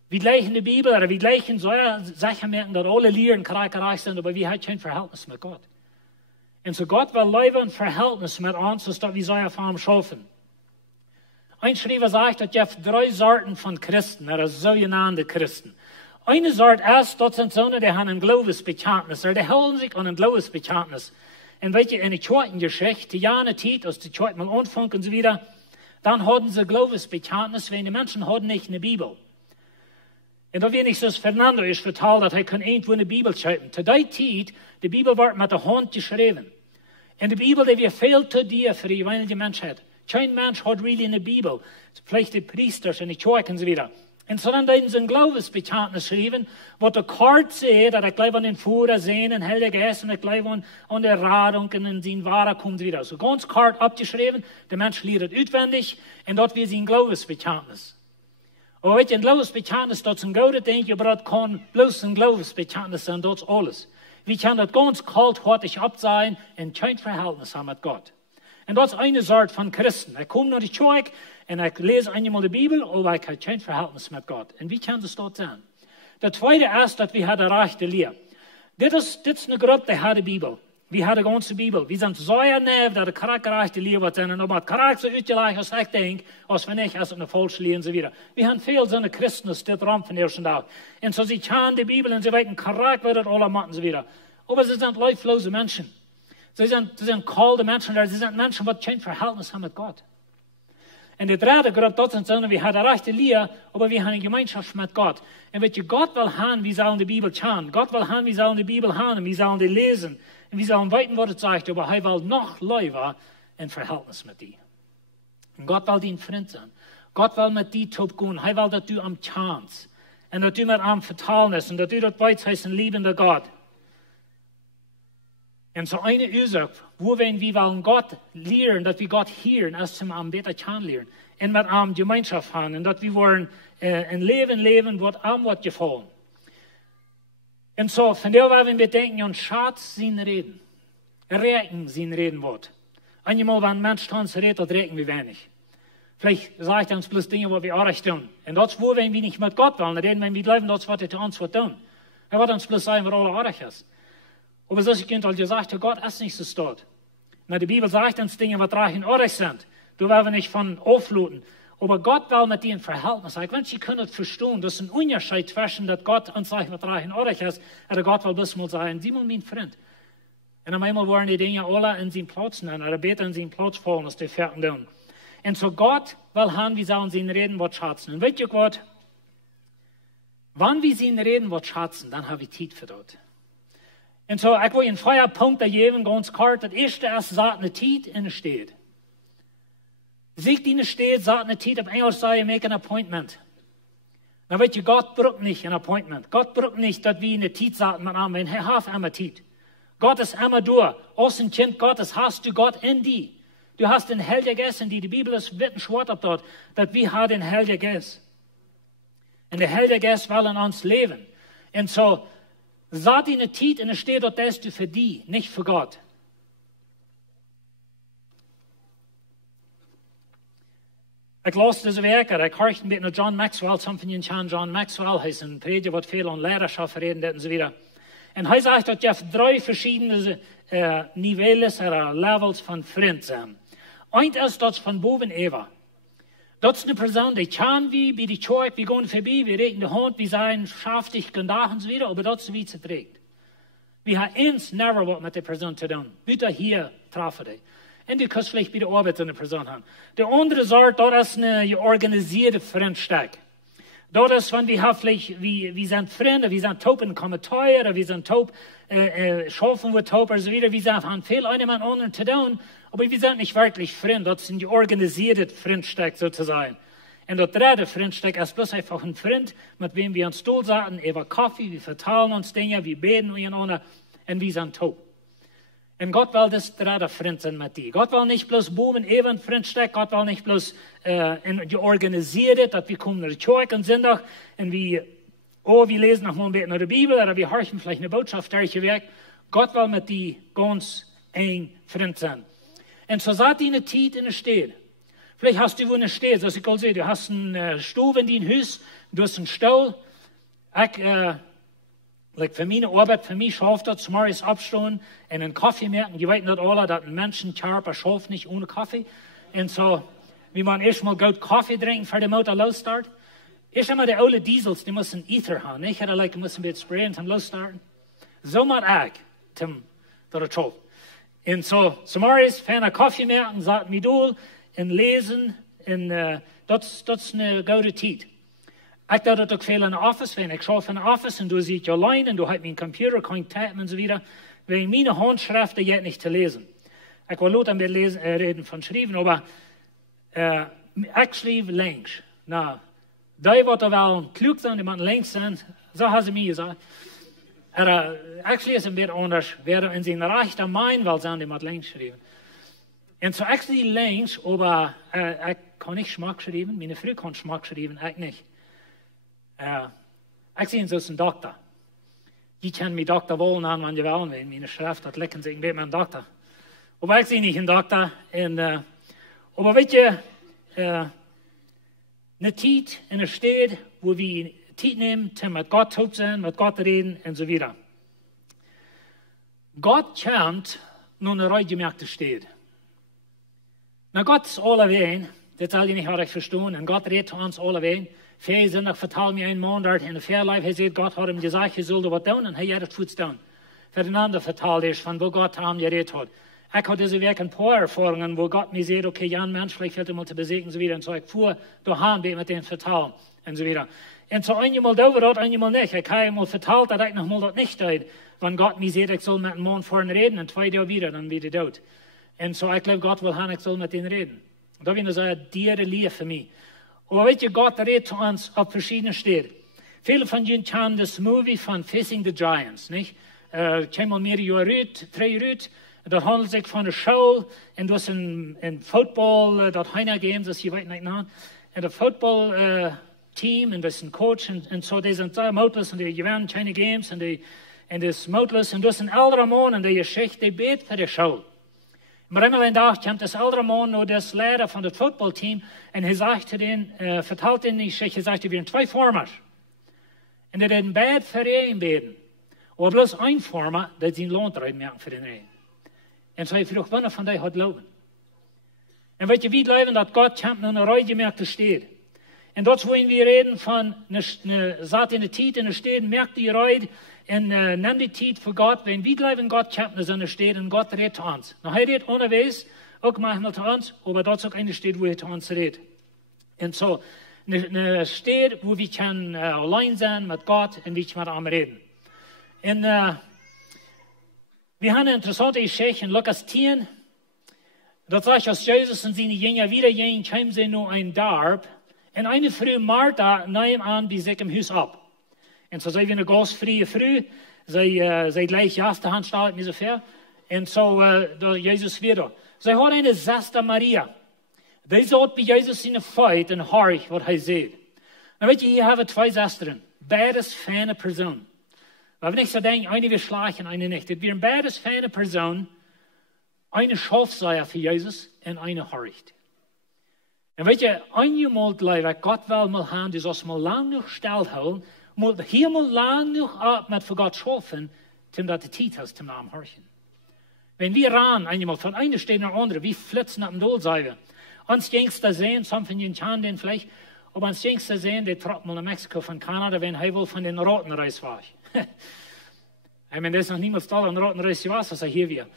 wie gleich in der Bibel, oder wie gleich in so Sachen merken, dass alle Lehren charakterreich sind, aber wir haben kein Verhältnis mit Gott. Und so Gott will leben ein Verhältnis mit uns, dass wir so auf ihm schaffen. Ein Schreiber sagt, dass es 3 Sorten von Christen, oder sogenannte Christen. Eine Sorte ist, das sind so, die haben ein Glaubensbekenntnis, oder die halten sich an ein Glaubensbekenntnis. Und wenn in der zweiten Geschichte, die Jahre Zeit, aus der zweiten Mal anfangen und so wieder, dann haben sie Glaubensbekenntnis, wenn die Menschen haben nicht in der Bibel. Und da wird nicht so, dass Fernando ist vertalt, dass er kann irgendwo in der Bibel schreiben. Zu der Zeit, die Bibel wird mit der Hand geschrieben. Und die Bibel, die wird viel zu dir für die gewöhnliche Menschheit. Kein Mensch hat really in der Bibel. Vielleicht die Priester und die Kirchen und so wieder. Und so dann haben sie ein Glaubensbekenntnis geschrieben, wo der Kart sieht, dass er gleich an den Führer sehen, und Heilige Geist, und er gleich an der Radung und in den Wahrer kommt wieder. So ganz Kart abgeschrieben, der Mensch lernt auswendig, und dort wird sie ein Glaubensbekenntnis. Aber weet je, ein Glaubensbekenntnis, das ist ein gutes Ding, aber das kann bloß ein Glaubensbekenntnis sein, das ist alles. Wir können das ganz kalthartig absehen und kein Verhältnis haben mit Gott. Und das ist eine Sorte von Christen. Er kommt nach die Kirche und er lese einmal die Bibel, aber er hat kein Verhältnis mit Gott. Und wie kann das dort sein? Der zweite ist, dass wir haben eine rechte Lehre. Das ist eine Gruppe, die hat die Bibel. Wir haben die ganze Bibel. Wir sind so nervig, dass die charakterreiche Lehre wird sein. Aber Charakter so utgleich, als ich denke, als wenn ich als eine falsche Lehre und so wieder. Wir haben viel so eine Christen, das steht dran von ersten Tag. Und so sie kennen die Bibel und sie wissen, Charakter wird das alle machen und so wieder. Aber sie sind leiflose Menschen. Sie sind kalte Menschen, sie sind Menschen, die kein Verhältnis haben mit Gott. Und die dritte Gruppe, das sind so, wir haben eine rechte Lehre, aber wir haben eine Gemeinschaft mit Gott. Und wenn Gott will haben, wir sollen die Bibel kennen. Gott will haben, wir sollen die Bibel haben, wir sollen die lesen. Und wir sollen weiten, was es sagt, aber er will noch lieber ein Verhältnis mit dir. Und Gott will dein Freund sein. Gott will mit dir top gehen. Er will, dass du am Chance und dass du mit ihm vertrauen hast und dass du das weißt, ein liebender Gott. Und so eine Ursache, wo wir wollen Gott lernen, dass wir Gott hören, als zum am besser kennenlernen. Und mit ihm Gemeinschaft haben. Und dass wir wollen ein Leben leben, was ihm wird gefallen. Und so, von der wollen wir denken an Schatz sein Reden. Reden sein Redenwort. Einmal, wenn ein Mensch tanzt, redet, das reden wir wenig. Vielleicht sagt er uns bloß Dinge, die wir auch recht tun. Und das, wo wir nicht mit Gott wollen reden, wenn wir glauben, das, was er zu uns tun. Er wird uns bloß sagen, was alle auch ist. Aber so ist es halt gesagt, Gott ist nicht so dort. Na, die Bibel sagt uns Dinge, die reich und ordentlich sind. Du wollen wir nicht von aufluten. Aber Gott will mit dir ein Verhältnis haben. Wenn Sie können verstehen, das ist ein Unterschied zwischen, dass Gott uns sagt, was reich und ordentlich ist, oder Gott will bloß mal sagen, Sie sind mein Freund. Und auf einmal wollen die Dinge alle in seinen Platz nehmen, oder besser in seinen Platz fallen, als die Ferien tun. Und so Gott will haben, wir sollen sie reden, was schatzen. Und wisst ihr was? Wenn wir sie reden, was schatzen, dann habe ich Zeit für das. Und so, ich will Ihnen 4 Punkte geben, ganz kort. Das erste ist, sagt eine Zeit in der Stadt. Sieht in der Stadt, sagt eine Zeit, auf Englisch sagen, make an appointment. Na wisst ihr, Gott braucht nicht ein Appointment. Gott braucht nicht, dass wir in der Zeit sagen, wenn er hat immer Zeit. Gott ist immer da. Als ein Kind Gottes hast du Gott in dir. Du hast den Heiligen Geist in dir. Die Bibel ist wirklich schwört auf dort, dass wir haben den Heiligen Geist. Und der Heilige Geist will in uns leben. Und so, sagt in der Zeit, und es steht dort, dass du für die, nicht für Gott. Ich las diese Werke, ich horchte ein bisschen John Maxwell, some von Ihnen kennen John Maxwell, er ist ein Prediger, wird viel an Lehrerschaft reden und so weiter. Und er sagt, dass es 3 verschiedene Niveaus oder Levels von Freund sind. Eins ist das von boven Eva. Das ist eine Person, die kann wie bei der Kirche, wir gehen vorbei, wir reden den Hund, wir sagen schaftig, Gandach und so weiter, aber das ist wie es trägt. Wir haben eins never was mit der Person zu tun. Bitte hier treffen die. Und du kannst vielleicht bei der Arbeit eine Person haben. Der andere sagt, das ist eine organisierte Freundschaft. Das ist, wenn wir haben vielleicht, wir sind Freunde, wir sind top in Kommentaren, wir sind top, schaffen wir top und so weiter, wir haben viel einem an anderen zu tun, aber wir sind nicht wirklich Freunde, das sind die organisierte Freundschaft sozusagen. Und das dritte Freundschaft ist bloß einfach ein Freund, mit wem wir am Stuhl saßen, über Kaffee, wir verteilen uns Dinge, wir beten miteinander und wir sind top. Und Gott will das dritte Freund sein mit dir. Gott will nicht bloß Buben, Evan, Freundschaft, Gott will nicht bloß die organisierte, dass wir kommen nach der Kirche am Sonntag und wir lesen noch mal ein bisschen in der Bibel oder wir horchen vielleicht eine Botschaft derche weg. Gott will mit dir ganz eng Freund sein. Und so sagt die eine Zeit in der Stadt. Vielleicht hast du wo eine Stadt, als ich gerade sehe, du hast einen Stuhl in dein Haus, du hast einen Stuhl. Für meine Arbeit, für mich schafft das, morgens abstehen und einen Kaffee merken. Die wissen nicht alle, dass ein Menschenkörper schafft nicht ohne Kaffee. Und so, wie man erstmal gut Kaffee trinken, für den Motor losstarten. Erst einmal die alte Diesels, die müssen Ether haben, nicht? Oder die müssen ein bisschen sprayen, zum losstarten. So macht ich, dass es schafft. Und so, morgens, für einen Kaffee merken, sagt mir du, und lesen, und das ist eine gute Zeit. Ich dachte, dass ich viel in der Office, wenn ich arbeite in der Office und du siehst allein und du hast meinen Computer, kein Tapen und so weiter, wenn meine Handschrift jetzt nicht zu lesen. Ich will Leute mit reden von Schreiben, aber ich schreibe links. Na, die, die wel klug sind, die man links sind, so haben sie mir gesagt. Aber ich lese ein bisschen anders, wer in seiner rechten Mind will sein, die man links schreiben. Und so ich schreibe links, aber ich kann nicht Schmack schreiben, meine Frau kann Schmack schreiben, ich nicht. Ich sehe so ein Doktor. Die kennen mich Doktor wohl an, wenn die wollen, wenn meine Schrift hat, lecken sich mit meinem Doktor. Aber ich sehe nicht einen Doktor. Aber wisst ihr, eine Zeit in der Stadt, wo wir Zeit nehmen, mit Gott zu sein, mit Gott reden und so weiter. Gott kommt nur eine reitgemerkte Stadt. Na, Gott ist alle Wehen, das soll ich nicht richtig verstehen, und Gott redet zu uns alle Wehen. Vier Sonntag vertelt mir ein Mann dort in der Fairlife, er sagt, Gott hat ihm gesagt, er sollte was tun, und er hat es tun. Für den anderen vertelt ist, von wo Gott ihm geredet hat. Ich hatte diese Werk ein paar Erfahrungen, wo Gott mir sagt, okay, ja, ein Mensch, vielleicht fällt er mal zu besiegen und so weiter. Und so, ich fuhr daheim mit denen vertellen und so weiter. Und so einmal da war das, einmal nicht. Ich habe einmal vertelt, dass ich noch mal das nicht tue. Wenn Gott mir sagt, ich soll mit einem Mann vorne reden, und 2 Tage wieder, dann wieder dort. Und so, ich glaube, Gott will haben, ich soll mit denen reden. Und da bin ich so eine deare Liebe für mich. Aber wisst ihr, Gott redet zu uns auf verschiedenen Städten. Viele von Ihnen kennen das Movie von Facing the Giants, nicht? Mal mehrere Jahre, 3 Jahre. Das handelt sich von der Show, und das ist ein Football, das Heiner Games, das ich weiß nicht nach. Und das Football-Team, und das ist ein Coach, und so, die sind sehr motless, und die gewinnen keine Games, und das ist motless, und das ist ein älterer Mann, und der Geschichte, der betet für die Show. Maar immer een dag komt das ältere Mann noch das Lehrer von dem Footballteam und er sagt zu denen, vertelt ihnen die Geschichte, er sagt, wir sind 2 Former. Und er hat ein Bad für ihn beten. Aber bloß ein Former, der seinen Lohn merken für den Rehen. Und so ich frage, wann von denen hat Glauben? Und wisst ihr, wie glauben, dass Gott kommt noch eine reitgemerkte steht? Und dort wollen wir reden von einer Saat in der Zeit in der Stadt, merkt die Reut, und nimm die Zeit für Gott, wenn wir glauben, Gott kommt in seine Stadt und Gott redet zu uns. Noch er redet unterwegs, Ook manchmal zu uns, aber dort auch eine steht, wo er zu uns redet. Und so, eine steht, wo wir können allein sein mit Gott und wir können mit ihm reden. Und wir haben eine interessante Geschichte in Lukas 10. Dort sagt, als Jesus und seine Jünger wieder gingen, kamen sie nur ein Dorf. Und eine Früh Martha nahm an bei sich im Haus ab. Und so sei wie eine ganz frühe Früh, sei gleich erste Hand startet mir so fair. Und so, da Jesus wieder. Sie hat eine Schwester Maria. Die sagt bei Jesus in der Feit und horch, was er sieht. Na weet je, hier haben wir zwei Schwestern. Beides feine Personen. Weil wenn ich so denke, eine wird schlagen, eine nicht. Das wären beides feine Personen. Eine Schafseier für Jesus und eine horcht. Und weet je, einmal gleich, Gott will mal haben, die soll mal lang noch stillhalten, hier mal lang noch ab mit für Gott schaffen, zum dat de Zeit hast, zum Namen horchen. Wenn wir ran, einmal von einer steht nach andere, wie flitzen ab dem Dolseiwe. Uns jüngster sehen, some von den Chan den vielleicht, aber uns jüngster sehen, der tropft mal in Mexiko von Kanada, wenn er wohl von den Rotenreis war. Ich meine, der ist noch niemals da an Rotenreis gewesen, was er hier wäre.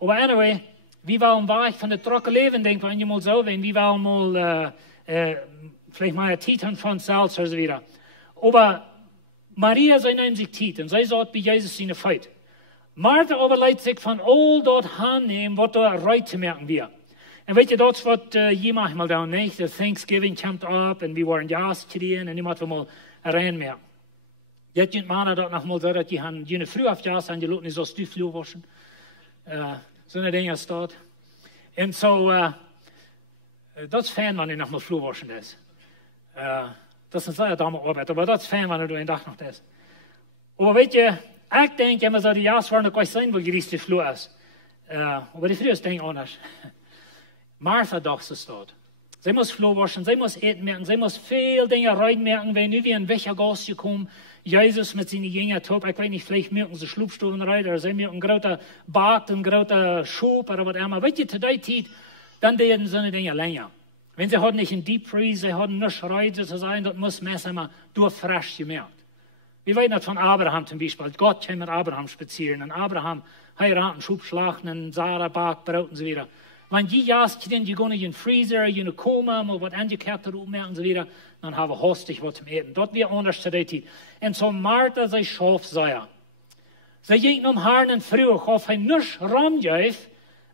Aber anyway, wie wollen wir von der trocken Leben, denken wir einmal so, wenn wir wollen mal, vielleicht mal ein Titan von Salz oder so wieder. Aber Maria, sie nimmt sich Titan, sie sagt bei Jesus in der Feit. Martha aber leitet sich von all dort annehmen, was da reut zu merken wir. Und weet je, dat is wat je manchmal dan, nicht? The Thanksgiving komt op en we waren jas kriegen en iemand wil mal reinmerken. Je hebt mannen dat nog mal so, dat je han je früh auf jas en je loopt niet zo stufvloer waschen. Zo'n dingen staat. En zo, dat is fijn wanneer je nog mal vloer waschen is. Dat is een zeer domme arbeid, maar dat is fijn wanneer je een dag nog is. Maar weet je, ik denk immer so, die jas waren ook wel zijn, waar je die vloer is. Maar die vloer is denk ik anders. Martha dacht ze staat. Zij moest vloer waschen, zij moest eten merken, zij moest veel dingen reinmerken, wenn nu wie ein Wäscher Gast gekommen, Jesus mit seinen Jüngern top, ich weiß nicht, vielleicht merken sie Schlupfstufen rein, oder sie merken großer Bart, ein großer Schub, oder was immer. Weißt du, zu der Zeit, dann werden so eine Dinge länger. Wenn sie hat nicht einen Deep Freeze, sie haben nichts rein zu sein, das muss Messer mal durchfrisch gemerkt. Wir wissen das von Abraham zum Beispiel. Gott kam mit Abraham spazieren, und Abraham heiraten, Schubschlachten, und Sarah bakt Brot und so weiter. Wenn die Jahre kriegen, die gehen in den Freezer, in den Koma, mal was angekehrt rummerken und so weiter, dann haben wir hostig was zum Eten. Dort wird anders zu der Zeit. Und so Martha, sei Schafseier. Sie ging um Haaren und früh, auf ein nichts rumgeht,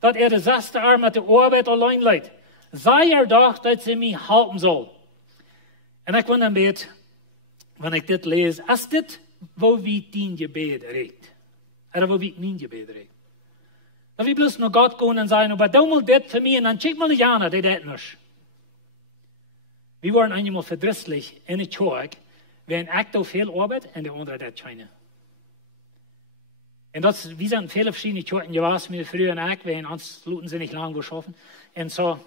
dass die sechste Arm mit der Arbeit allein leidt. Sei doch, dass sie mich halten soll. Und ich bin dann wenn ich das lese, ist das, wo wir dein Gebet redet. Oder wo wir mein Gebet redet. Da wir bloß nur Gott gehen und sagen, aber du mal das für mich und dann schick mal die Jana, die das nicht. Wir waren einmal verdrießlich in der Kirche, wenn ich da viel Arbeit und der andere das keine. Und das, wir sind viele verschiedene Kirchen gewesen, mit früher und ich, wenn uns Leuten sind nicht lang geschaffen. Und so,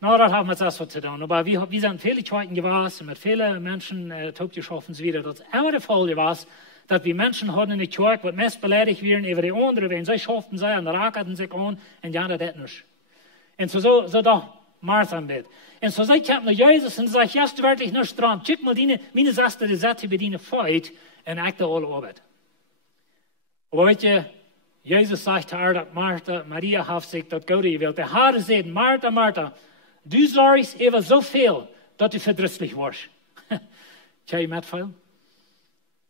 na, das haben wir das so zu tun. Aber wir sind viele Kirchen gewesen, mit vielen Menschen top geschaffen, so wieder. Das ist immer der Fall gewesen, dass wir Menschen hatten in der Kirche, die meist beleidigt werden über die anderen, wenn sie schafften sie und rackerten sich an, und ja, das nicht. Und so doch Martha im Bett. Und so sagt nach Jesus und sagt, ja, ist wirklich nicht dran. Schick mal meine Saste, die Sätze über deine Feit und ich da alle Arbeit. Aber weißt du, Jesus sagt zu ihr, dass Martha, Maria hat sich das Gute gewählt. Der Herr sagt, Martha, Martha, du sorgst über so viel, dass du verdrießlich warst. Kann ich mitfallen?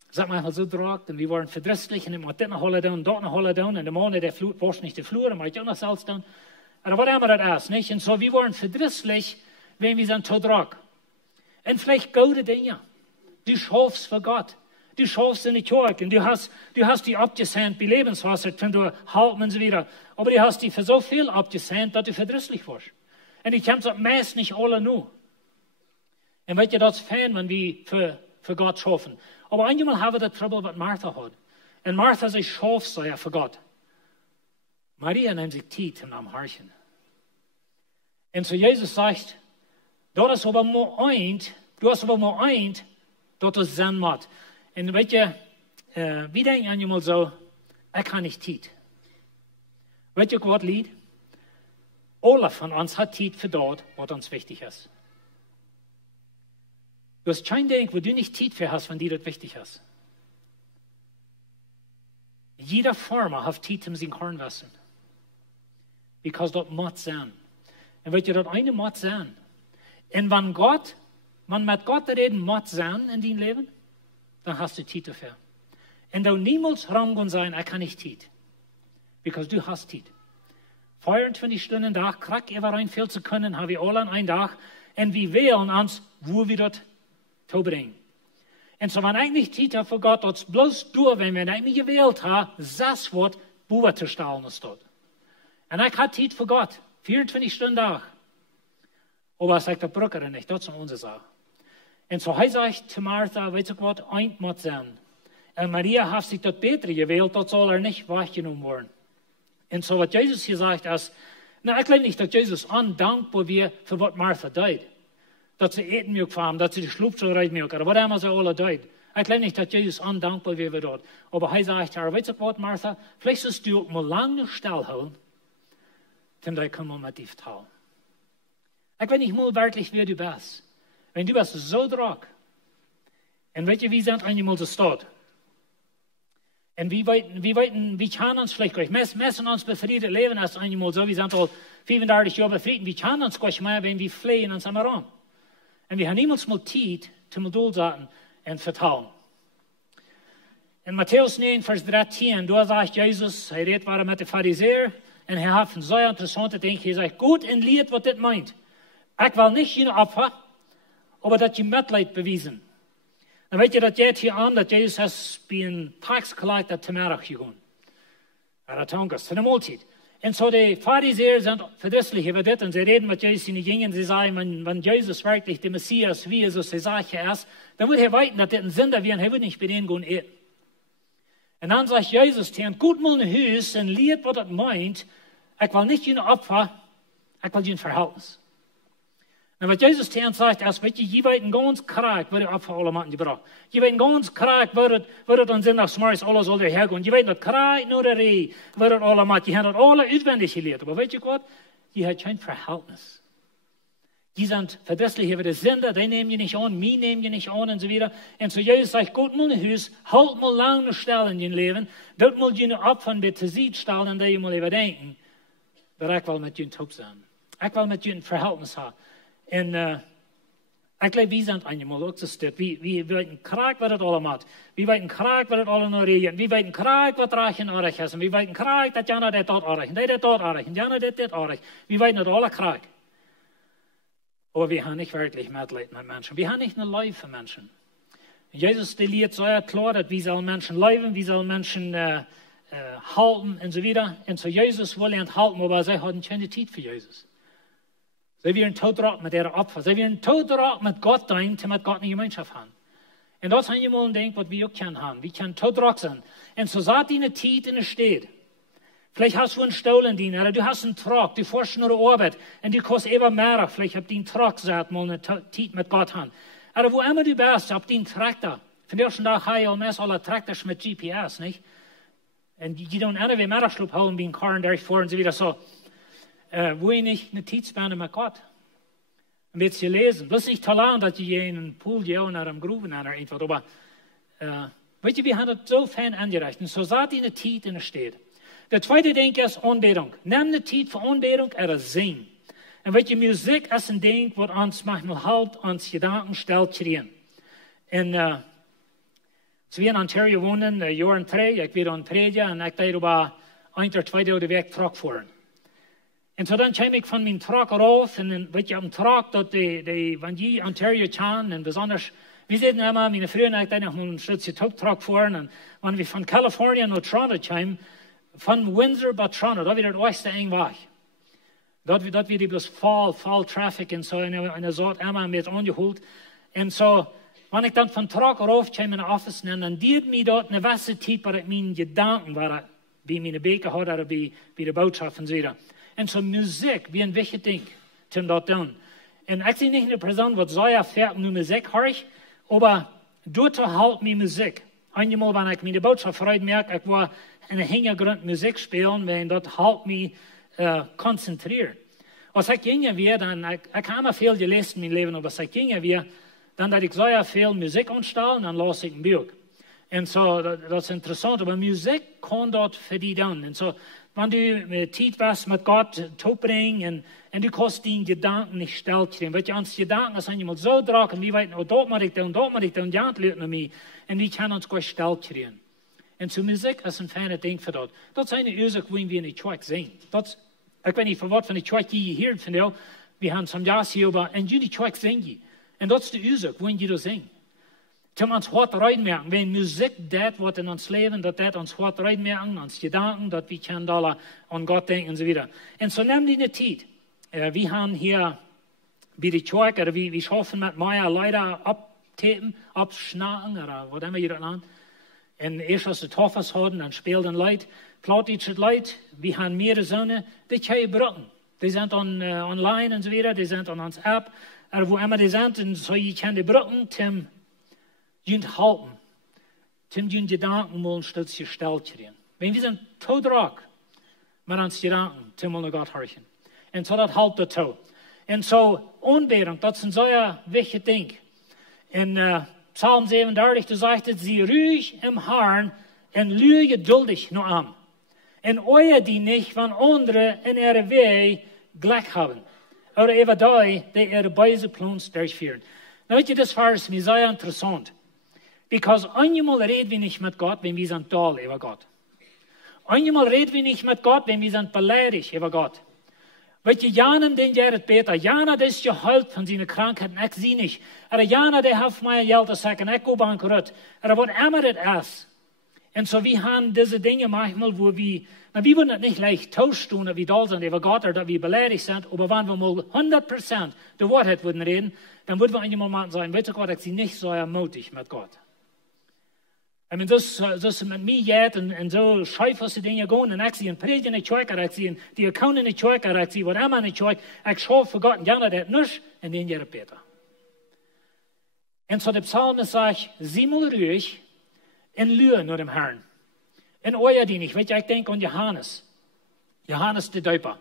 Sag mal so dragt, und wir waren verdrießlich, und ich muss das noch holen down, dort noch holen down, und der Mann, der wascht nicht die Flur, und macht auch noch Salz down. Aber was immer das ist, nicht? Und so, wir waren verdrießlich, wenn wir sind zu drag. Und vielleicht gute Dinge. Du schaffst für Gott. Du schaffst in die Kirche, und du hast die abgesandt bei Lebenswasser, wenn du halten und so wieder. Aber du hast die für so viel abgesandt, dass du verdrießlich warst. Und ich kann das meist nicht alle nur. Und weißt du, das ist fein, wenn wir für Gott schaffen. Aber einmal haben wir das Trouble, was Martha hat. Und Martha ist Schafseier für Gott. Maria nimmt sich Zeit im Namen Herrchen. Und so Jesus sagt, du hast aber mal eint, dass du Sinn macht. Und weißt du, wir denken einmal so, ich kann nicht Zeit. Weißt du, was liegt? Alle von uns hat Zeit für dort, was uns wichtig ist. Du hast kein Ding, wo du nicht Zeit für hast, wenn dir das wichtig ist. Jeder Farmer hat Zeit, um sein Korn zu waschen. because dat moet zijn. En weet je, dat eine moet zijn. En wenn met Gott reden moet zijn in die leven, dan hast du tijd dafür. En du niemals rangen sein, ich kann nicht tijd. Because du hast tijd. 24 Stunden dag, krak überein viel zu können, habe ich alle an einen Tag. Und wir wählen uns, wo wir das zu bringen. Und so, wenn ich nicht tijd habe für Gott, das bloß durch, wenn wir nicht gewählt haben, das wird, wo wir zu stellen ist dort. Und ich habe tijd für Gott, 24 Stunden dag. Aber sagt der Brücker nicht, das ist unsere Sache. Und so sagt zu Martha, weißt du was, ein muss sein. Und Maria hat sich das Bessere gewählt, das soll nicht weggenommen werden. Und so, was Jesus hier sagt, ist, ich glaube nicht, dass Jesus undankbar wäre für was Martha tut. Dass sie eten mögen haben, dass sie die Schlupfschuhe reiten mögen, oder was immer sie alle tut. Ich glaube nicht, dass Jesus undankbar wäre für das. Aber er sagt, weißt du was, Martha, vielleicht sollst du auch mal lange stillhalten, dann können wir mit dir teilen. Ich weiß nicht mal wirklich, wer du bist. Wenn du bist so drauf, und weißt du, wie sind einmal so statt? Und wie kann uns vielleicht gleich messen uns befriedet leben als einmal so, wir sind all 35 Jahre befriedet, wie kann uns gleich mehr, wenn wir fliehen uns am Raum. Und wir haben niemals mal Zeit, zum Durchsagen und vertrauen. In Matthäus 9, Vers 13, da sagt Jesus, er redet war mit den Pharisäern, und er hat ein sehr interessantes Ding, er sagt, gut und lieb, was das meint. Ich will nicht ihnen Opfer, aber dass ihr Mitleid bewiesen. Dan weet je dat jij het hier aan dat Jezus has bij een taxcollector te middag gegaan. Dat is voor de maaltijd. En zo de Pharisäer zijn verdrießlich über dit en ze reden met Jezus in de gingen. Ze zeggen, wenn Jezus wirklich de Messias, wie Jesus de Sache ist, dann wird er weten, dat dit een Sünder wäre und er wird nicht bei denen gehen eten. En dan sagt Jezus tegen gut mal een huis en leert wat het meint, ik wil niet je Opfer, ik wil je een Verhältnis. En wat Jezus tegen sagt, is, weet je weet een ganz kraak waar de Opfer alle maanden gebracht. Je weet een ganz kraak waar het aan zondagsmorgens alles al hergaan. Je weet dat kraak naar de ree, waar het alle maakt. Je hebt het alle uitwendig geleerd. Maar weet je wat? Je hebt geen Verhältnis. Die sind verdrießlich über die Sünder, die nehmen je nicht an, mich nehmen je nicht an und so weiter. Und so Jesus sagt, Gott mal ein Haus, halt mal lange Stellen in je Leben, dort mal je Opfer mit zu Sied stellen und die je mal überdenken. Aber ich will mit je top sein. Ich will mit je ein Verhältnis haben. Und ich glaube, wir sind einmal auch so stört. Wir weten kraak wat het allemaal. Wir weten kraak wat het allemaal regent. Wir weten kraak wat reichen aardig is. Wir weten kraak dat Jana dit dort aardig. Die dit dort aardig. Jana dit aardig. Wir weten het alle kraak. Aber wir haben nicht wirklich Mitleid mit Menschen. Wir haben nicht eine Liebe für Menschen. Jesus lehrt so klar, dass wir sollen Menschen lieben, wir sollen Menschen halten und so weiter. Und so Jesus will halten, aber sie hatten keine Zeit für Jesus. Sie werden todrock mit ihren Opfer. Sie werden todrock mit Gott ein, damit Gott eine Gemeinschaft haben. Und das ist ein Ding, was wir auch haben. Wir können todrock sein. Und so sagt ihnen Zeit in der Stadt. Vielleicht hast du einen Stolendiener, oder du hast einen Truck, du fährst nur Arbeit und du kostet immer mehr. Vielleicht habt ihr einen Truck, sagt mal eine Zeit mit Gott haben. Aber wo immer du bist, habt ihr einen Traktor. Von der ersten Tag habe ich allmählich alle Traktoren mit GPS, nicht? Und die don't einer wie Mittagsschlup holen, wie ein Karren durchfahren und so wieder so. Wo ich nicht eine Zeitspanne mit Gott. Und jetzt hier lesen. Bloß nicht Talent, dass ich in einen Pool gehe oder am Gruben oder irgendwas. Aber, weißt du, wir haben das so fein angereicht. Und so sagt ihr eine Zeit in der Stadt. Der zweite Ding ist Anbetung. Nimm eine Zeit für Anbetung oder Singen. Und weißt du, Musik ist ein Ding, was uns manchmal halt uns Gedanken stellt kriegen. Und, so wir in Ontario wohnen, Jahr 3, ich bin an Predigen und ich darüber 1 oder 2 Tage Weg Truck fahren. Und so dann komme ich von meinem Truck rauf und dann, weißt du, am Truck, dort wenn die Ontario fahren, und besonders, wir sehen immer, meine Früher, ich dann noch mal einen Schritt Truck fahren, und wenn wir von Kalifornien nach Toronto kommen, von Windsor bis Toronto, da wird das äußerst eng weg. Dort wird die bloß voll Traffic und so, und er sagt immer, mir ist angeholt. Und so, wenn ich dann von Truck raufkomme in den Office, dann diert mir dort eine gewisse Zeit, bei meinen Gedanken, bei meinen Beken hat oder bei der Botschaft und so weiter. Und so Musik, wie ein wichtiges Ding, zum dort tun. Und ich bin nicht eine Person, die so erfährt, nur Musik höre ich, aber dort halt mir Musik. Einmal, wenn ich meine Botschaft freut, merke ich, war in der Hintergrund Musik spielen, wenn dort halt mich konzentrieren. Als ich ginge wir, dann, ich habe viel gelesen in meinem Leben, aber als ich ginge wir, dann dass ich so viel Musik anstellen, dann lasse ich ein Buch. Und so, das ist interessant, aber Musik kann dort für die tun. Und so, wenn du Zeit was mit Gott zubringen und du kannst den Gedanken nicht still kriegen. Weil die uns Gedanken sind immer so drachen, wie weit, oh, dort mache ich da, und ja, leute noch mich. Und wir können uns gar still kriegen. Und zur Musik ist ein feiner Ding für das. Das ist eine Ursache, wo wir in die Kirche singen. Ich weiß nicht, für was von der Kirche hier von dir. Wir haben zum Jahr hier, aber in die Kirche singen. Und das ist die Ursache, wo wir da singen. Zum uns hart reinmerken, wenn Musik das, was in uns Leben, das uns hart reinmerken, uns Gedanken, dass wir können da an Gott denken und so weiter. Und so nehmen die eine Zeit. Wir haben hier bei der Kirche, oder wir schaffen mit Meier Leute abtapen, abschnacken, oder was immer ihr das nennt. Und erst als die Toffers hatten, dann spielen Leute, plaudische Leute, wir haben mehrere Söhne, die können brücken. Die sind online und so weiter, die sind an uns App, oder wo immer die sind, und so ich kann die brücken, zum Jünd halten, zum Jünd Gedanken wollen, statt sich gestellt kriegen. Wenn wir sind todrock, mit uns Gedanken, zum wollen Gott horchen. Und so das halt der Tod. Und so Unbehrung, das ist ein sehr wichtiges Ding. In Psalm 37, da sagt es, sie ruhig im Herrn und lüge geduldig nur an. Und euer die nicht, wenn andere in ihre Wege gleich haben. Oder eben die ihre Beise plons durchführen. Na, weet je, das war es mir sehr interessant. Because einmal reden wir nicht mit Gott, wenn wir sind doll über Gott. Einmal reden wir nicht mit Gott, wenn wir sind beleidigt über Gott. Weet je, Janen, den geht besser. Jana, der ist geheilt von seinen Krankheiten, ich sie nicht. Aber Jana, der hat mein Geld zu sagen, ich gehe bankrott. Aber was immer das ist. Und so, wir haben diese Dinge manchmal, wo wir würden das nicht leicht tauschen, dass wir da sind über Gott, oder dass wir beleidigt sind. Aber wenn wir mal 100% die Wahrheit würden reden, dann würden wir einmal mal sagen, weißt du Gott, ich sie nicht so ermutigt mit Gott. Ich meine, das mit mir jetzt und so scheifeste Dinge gehen, und ich sehe ein Predigt in der Kirche, ich sehe die Account in der Kirche, ich sehe was immer in der Kirche, ich schaue für Gott, und ja, das nicht, und den geht besser. Und so der Psalm sagt, sieh mal ruhig, in Lühe nur dem Herrn. In euer Dienst, ich denke an Johannes der Däuper.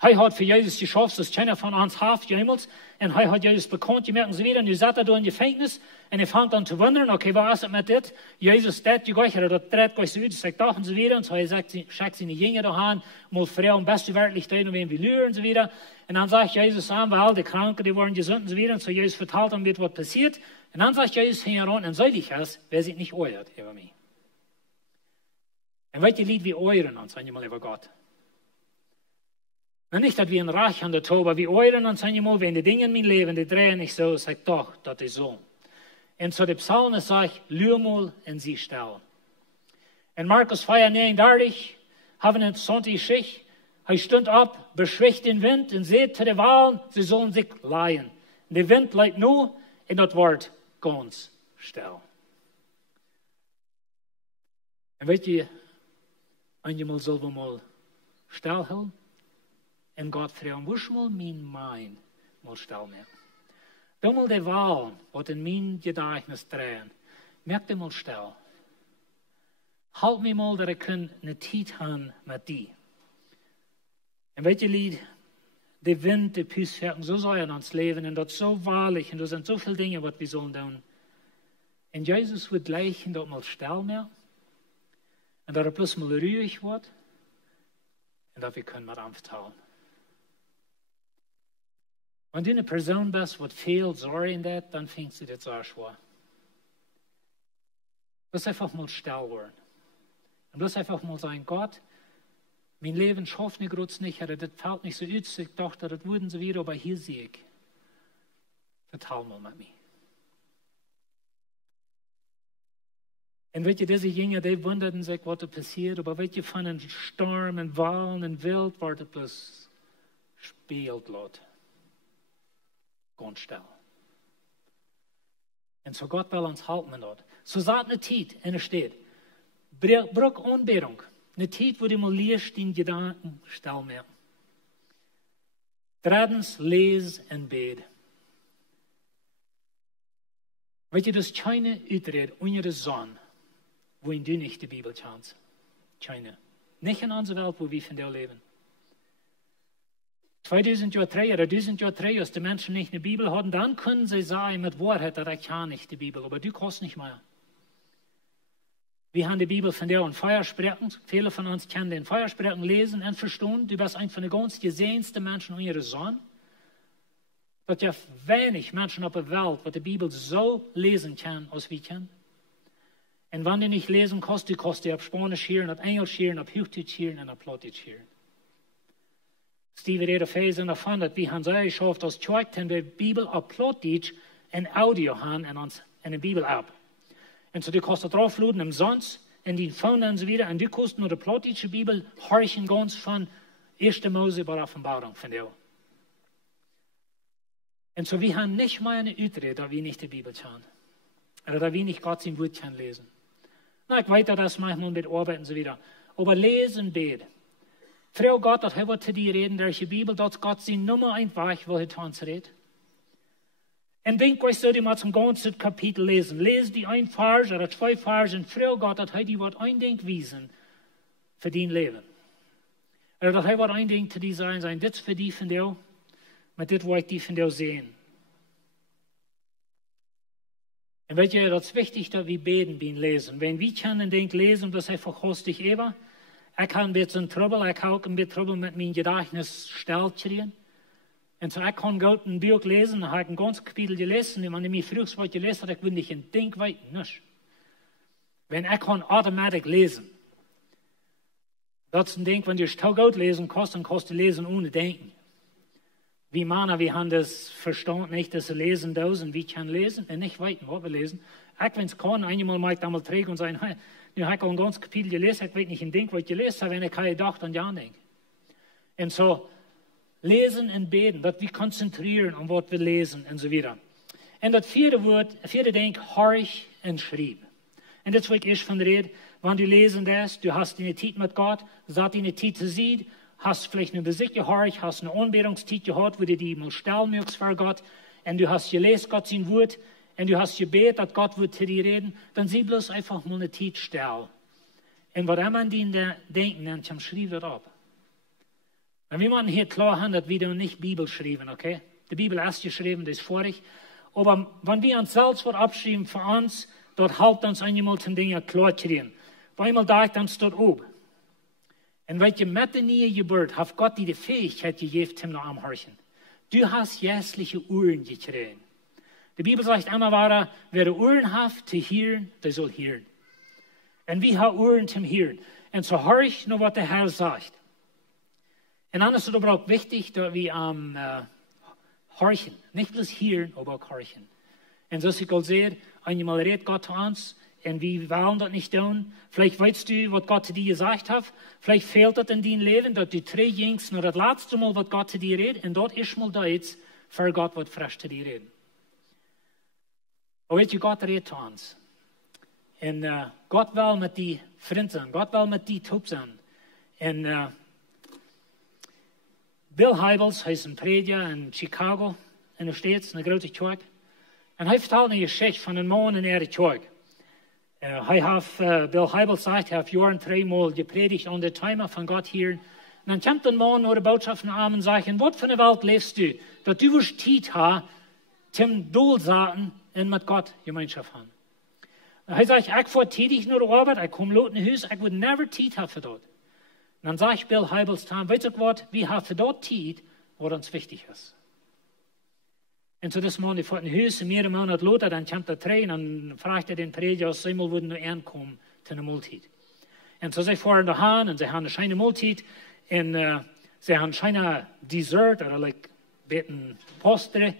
Er hat für Jesus geschafft, dass keiner von uns haft jemals, und er hat Jesus bekannt gemacht und so wieder, und er satt da in Gefängnis, und er fängt an zu wundern, okay, was ist das mit das? Jesus, das die gleich, oder das dreht gleich so aus, sagt doch und so wieder, und so er sagt, schickt seine Jünger daheim, mal Frauen, beste wirklich da, und wen wir lügen und so wieder, und dann sagt Jesus an, weil die Kranken, die waren gesund und so wieder, und so Jesus verteilt dann wird, was passiert, und dann sagt Jesus heran, und soll ich es, wer sich nicht euert über mich. Und welche Lied wir euren uns einmal über Gott? Na, nicht, dass wir ein Reich an der Toba, wir euren uns einmal, wenn die Dinge in mein Leben, die drehen nicht so, sagt doch, das ist so. Und so der Psalm sagt, lühr mal in sie still. In Markus 4,39 haben wir eine interessante Geschichte. Er stund ab, beschwicht den Wind und seht zu der Wahlen, sie sollen sich leihen. Und der Wind leiht nur, und das Wort ganz still. Und weet je, einmal sollen wir mal still halten? Und Gott fragen, wo ist mal mein Mein mal still mehr? Da mal die Wahl, was in mein Gedächtnis drehen, merkt mal still. Halt mir mal, dass ich eine Zeit haben mit dir. Und weet je, Lied, der Wind, die Püsferken, so soll er uns leben, und das ist so wahrlich, und da sind so viele Dinge, was wir sollen tun. Und Jesus wird gleich in dort mal still mehr, und dass er bloß mal ruhig wird, und dass wir können mit ihm vertrauen. Wenn du eine Person bist, die viel Sorge in das, dann findest du das so schwer. Lass einfach mal still werden. Und lass einfach mal sagen, Gott, mein Leben schafft nicht gerade nicht, oder das fällt nicht so aus, ich dachte, das würden sie wieder, aber hier sehe ich. Vertrau mal mit mir. Und weet je, diese Jünger, die wunderten sich, was da passiert, aber weet je, von einem Sturm und Wahlen und Wild war das bloß spielt, Leute. Ganz still. Und so Gott will uns halten dort. So sagt eine Zeit, und es steht, brauch Unbehrung. Eine Zeit, wo du mal liest, den Gedanken still mehr. Drittens, les und bed. Weet je, das ist keine Uitred unter der Sonne, wo du nicht die Bibel kannst. Keine. Nicht in unserer Welt, wo wir von der leben. 2000 Jahre 3 oder 1000 Jahre 3, als die Menschen nicht eine Bibel hatten, dann können sie sagen mit Wahrheit, dass ich kann nicht die Bibel, aber du kannst nicht mehr. Wir haben die Bibel von der und Feuersprechen. Viele von uns kennen den Feuersprechen lesen und verstehen. Du bist einer von den ganz gesehensten Menschen unserer Sonne. Das ja wenig Menschen auf der Welt, die die Bibel so lesen können, als wir können. Und wenn du nicht lesen kannst, du kannst auf Spanisch hören, auf Englisch hören, auf Hochdeutsch hören und auf Plattdeutsch hören. Steve redet viel davon, dass wir haben es geschafft, als Kirche, wenn wir die Bibel auf Plattdeutsch in Audio haben in der Bibel-App. Und so du kannst da draufladen umsonst in die Phone und so weiter. Und du kannst nur die plattdeutsche Bibel horchen ganz von 1. Mose bis Offenbarung von dir. Und so wir haben nicht mal eine Ütre, da wir nicht die Bibel kennen. Oder da wir nicht Gott sein Wort können lesen. Na, ich weiß das manchmal mit Arbeit und so weiter. Aber lesen, beten. Frau Gott, dass er zu dir reden, durch die Bibel, dass Gott sein Nummer ein Weg, wo er zu uns redet. Und denk euch, so die mal zum ganzen Kapitel lesen. Lese die ein Vers oder 2 Vers und freu Gott, dass er dir was eindenkt wiesen für dein Leben. Oder dass er was eindenkt zu dir sein, das für die von dir, mit das wollte ich die von dir sehen. Und weet je, das ist wichtig, dass wir beten, beim Lesen. Wenn wir können lesen, das ist einfach kostig eben. Ich habe ein bisschen Trouble, ich habe auch ein bisschen Trouble mit meinem Gedächtnis stellt. Und so, ich kann Gott ein Buch lesen, ich habe ein ganzes Kapitel gelesen, und wenn ich mich früher was gelesen habe, ich will nicht ein Ding weiter, nicht. Wenn ich kann automatisch lesen. Das ist ein Ding, wenn du Gott lesen kannst, dann kannst du lesen ohne Denken. Wie Männer, wir haben das verstanden, nicht, dass sie lesen das und wir können lesen und nicht weiter, was wir lesen. Ich, wenn es kann, einmal mal einmal träge und sagen, hey, ich habe ein ganzes Kapitel gelesen, ich weiß nicht ein Ding, was ich gelesen habe, wenn ich keine gedacht an ja denke. Und so, lesen und beten, dass wir konzentrieren um was wir lesen und so weiter. Und das vierte Ding, horch und schrieb. Und das will ich von reden, wenn du lesen das, du hast deine Zeit mit Gott, sagt deine Zeit zu sehen, hast vielleicht eine Besicht gehorcht, hast eine Anbetungszeit gehabt, wo du die mal stellen möchtest für Gott, und du hast gelesen Gott sein Wort, und du hast gebetet, dass Gott wird zu dir reden, dann sieh bloß einfach mal eine Zeit stellen. Und was immer die denken, dann schrieb das ab. Und wir müssen hier klar haben, dass wir nicht Bibel schreiben, okay? Die Bibel ist geschrieben, das ist vorig. Aber wenn wir uns selbst was abschreiben für uns, dort helpt uns einmal zum Dinge klar kriegen. Weil einmal da ich uns dort oben. Und weil je mit der neue Geburt hat Gott dir die Fähigkeit gegeben, zum noch am Horchen. Du hast jährliche Ohren gekriegt. Die Bibel sagt immer weiter, wer Ohren hat, zu hören, der soll hören. Und wir haben Ohren zum Hören. Und so horch nur, was der Herr sagt. Und dann ist es aber auch wichtig, dass wir horchen. Nicht bloß hören, aber auch horchen. Und so, ich sehe, einmal redet Gott zu uns, und wir wollen das nicht tun. Vielleicht weißt du, was Gott zu dir gesagt hat. Vielleicht fehlt das in deinem Leben, dass du trägst nur das letzte Mal, was Gott zu dir redet, und dort ist mal da jetzt, für Gott wird frisch zu dir reden. Aber weißt du, Gott redet zu uns. Und Gott will mit dir Freund sein. Gott will mit dir Top sein. Und Bill Hybels, er ist ein Prediger in Chicago, in den States, in der großen Kirche. Und er vertelt eine Geschichte von einem Mann in der Kirche. Bill Hybels sagt, er hat Jahren 3 Mal gepredigt an der Thema von Gott hier. Und dann kommt ein Mann oder Botschaft von Armen und sagt, in was für einer Welt lebst du, dass du wirst Zeit haben, zum Dohlsaten und mit Gott Gemeinschaft haben. Und er sagt, ich fahre tätig nur zur Arbeit, ich komme laut in Haus, ich würde never Zeit haben für dort. Und dann sagt Bill Hybels zu ihm, weißt du was, wir haben für dort Zeit, was uns wichtig ist. Und so das Mann, die fährt in Haus, mehrere Monate lauter, dann kommt der Tränen, dann fragt den Prediger, ob sie mal würden nur ankommen zu einer Multit. Und so sie fahren dahin, und sie haben eine schöne Multit, und sie haben ein schöner Dessert, oder like, beten Postre.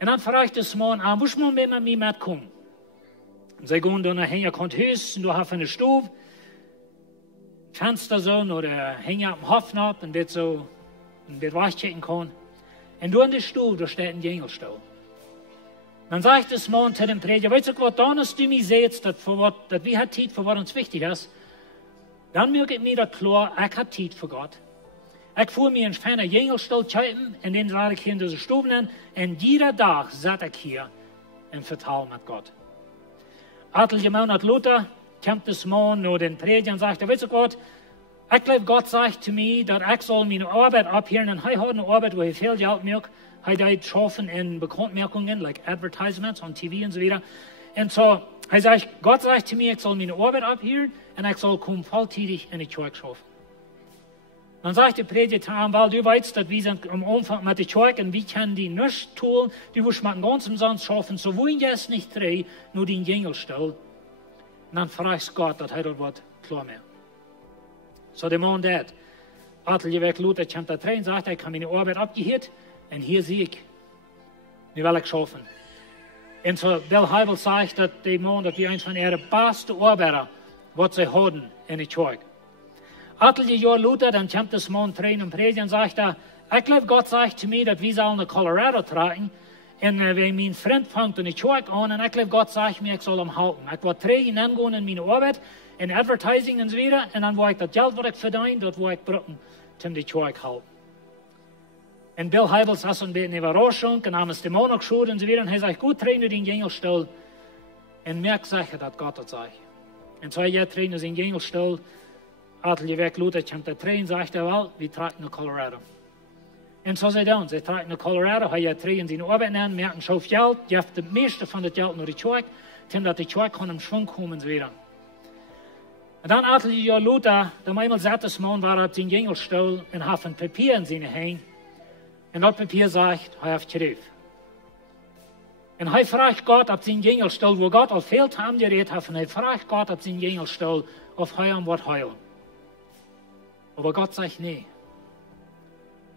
Und dann fragt das Mann, muss man mit mir mitkommen? Und sie gehen dann nachher, kommt Haus, und du hast eine Stube, Fenster so, oder hängen am Hofen ab, und wird so, und wird waschen kann. Und du an der Stuhl, da steht ein Jüngelstuhl. Dann sagt das Mann zu dem Prediger, weißt du was, dann hast du mich seht, dass wir haben Zeit, für was uns wichtig ist, dann möge ich mir das klar, ich habe Zeit für Gott. Ich fuhr mir einen feinen Jüngelstuhl kaufen, und den lade ich hier in diese Stube nennen, und jeder Tag satt ich hier und vertraue mit Gott. Etliche Monate Luther kommt das Mann nur den Prediger und sagt, weißt du was, ich glaube, Gott sagt zu mir, dass ich soll meine Arbeit abhören, und er hat eine Arbeit, wo er viel Geld macht. Er hat schaffen in Bekanntmerkungen, like Advertisements on TV und so weiter. Und so, Gott sagt zu mir, ich soll meine Arbeit abhören und ich soll kommen volltätig in die Kirche schaffen. Dann sagt der Prediger, weil du weißt, dass wir sind am Anfang mit der Kirche und wir können die nicht tun, du wirst mit dem ganzen Sand schaffen, so wollen jetzt nicht drei, nur den Jüngel stellen. Und dann fragst Gott, dass dort was klar mehr. So der Mann dort, Atelier weg Luther, kommt da rein, sagt, ich habe meine Arbeit abgehört und hier sehe ich, wie will ich schaffen. Und so Bill Heibel sagt, dass der Mann, dass wir eins von ihren besten Arbeiter, was sie haben in der Kirche. Atelier Jahr Luther, dann kommt das Mann rein und predigt und sagt, ich glaube, Gott sagt zu mir, dass wir sollen nach Colorado tragen. Und wenn mein Freund fängt in die Kirche an, und ich glaube, Gott sagt mir, ich soll ihn halten. Ich will tragen und gehen in meine Arbeit, in Advertising und so weiter, und dann will ich das Geld, was ich verdiene, dort will ich brauchen, um die Kirche halten. Und Bill Heibel saß ein bisschen in Überraschung, und haben es dem Mann geschaut und so weiter, und er sagt, gut, traine den Jüngelstuhl, und merk sicher, dass Gott das sagt. Und so er traine den Jüngelstuhl, Atelier weg Luther kommt da rein, sagt well, wir tragen nach Colorado. Und so sie dann, sie tragen nach Colorado, er tragen seine Arbeit an, merken schon Geld, gibt das meiste von dem Geld nach die Kirche, damit die Kirche kann im Schwung kommen und so weiter. Und dann Atelier Luther, der einmal sagt das Mann, war auf den Jüngelstuhl und hat ein Papier in seine Hände. Und das Papier sagt, er hat geschrieben. Und er fragt Gott auf den Jüngelstuhl, wo Gott auf viel Time geredet hat, und er fragt Gott auf den Jüngelstuhl, auf heulen wird heulen. Aber Gott sagt, nee.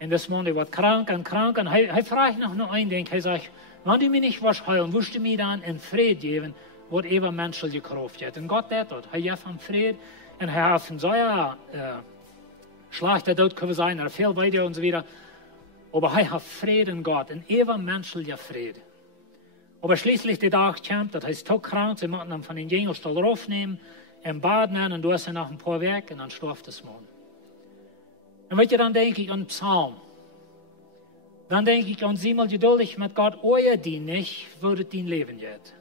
Und das Mann, der wird krank, und er fragt noch nur ein Ding, er sagt, wenn du mir nicht was heulen, wirst du mir dann in Frieden geben, wo eben menschliche Kraft hat. Und Gott hat das. Er hat von Frieden, und er hat von so einer Schlag, der dort können sein, er viel weiter und so weiter. Aber er hat Frieden in Gott, und eben menschlicher Frieden. Aber schließlich der Tag kommt, das heißt, so krank, sie mussten ihn von den Jüngelstuhl raufnehmen, im Bad nehmen, und du hast ihn nach ein paar Werk, und dann starb das Mann. Und weißt du, dann denke ich an Psalm. Dann denke ich an, sieh mal geduldig mit Gott, euer die nicht, würdet dein Leben jetzt.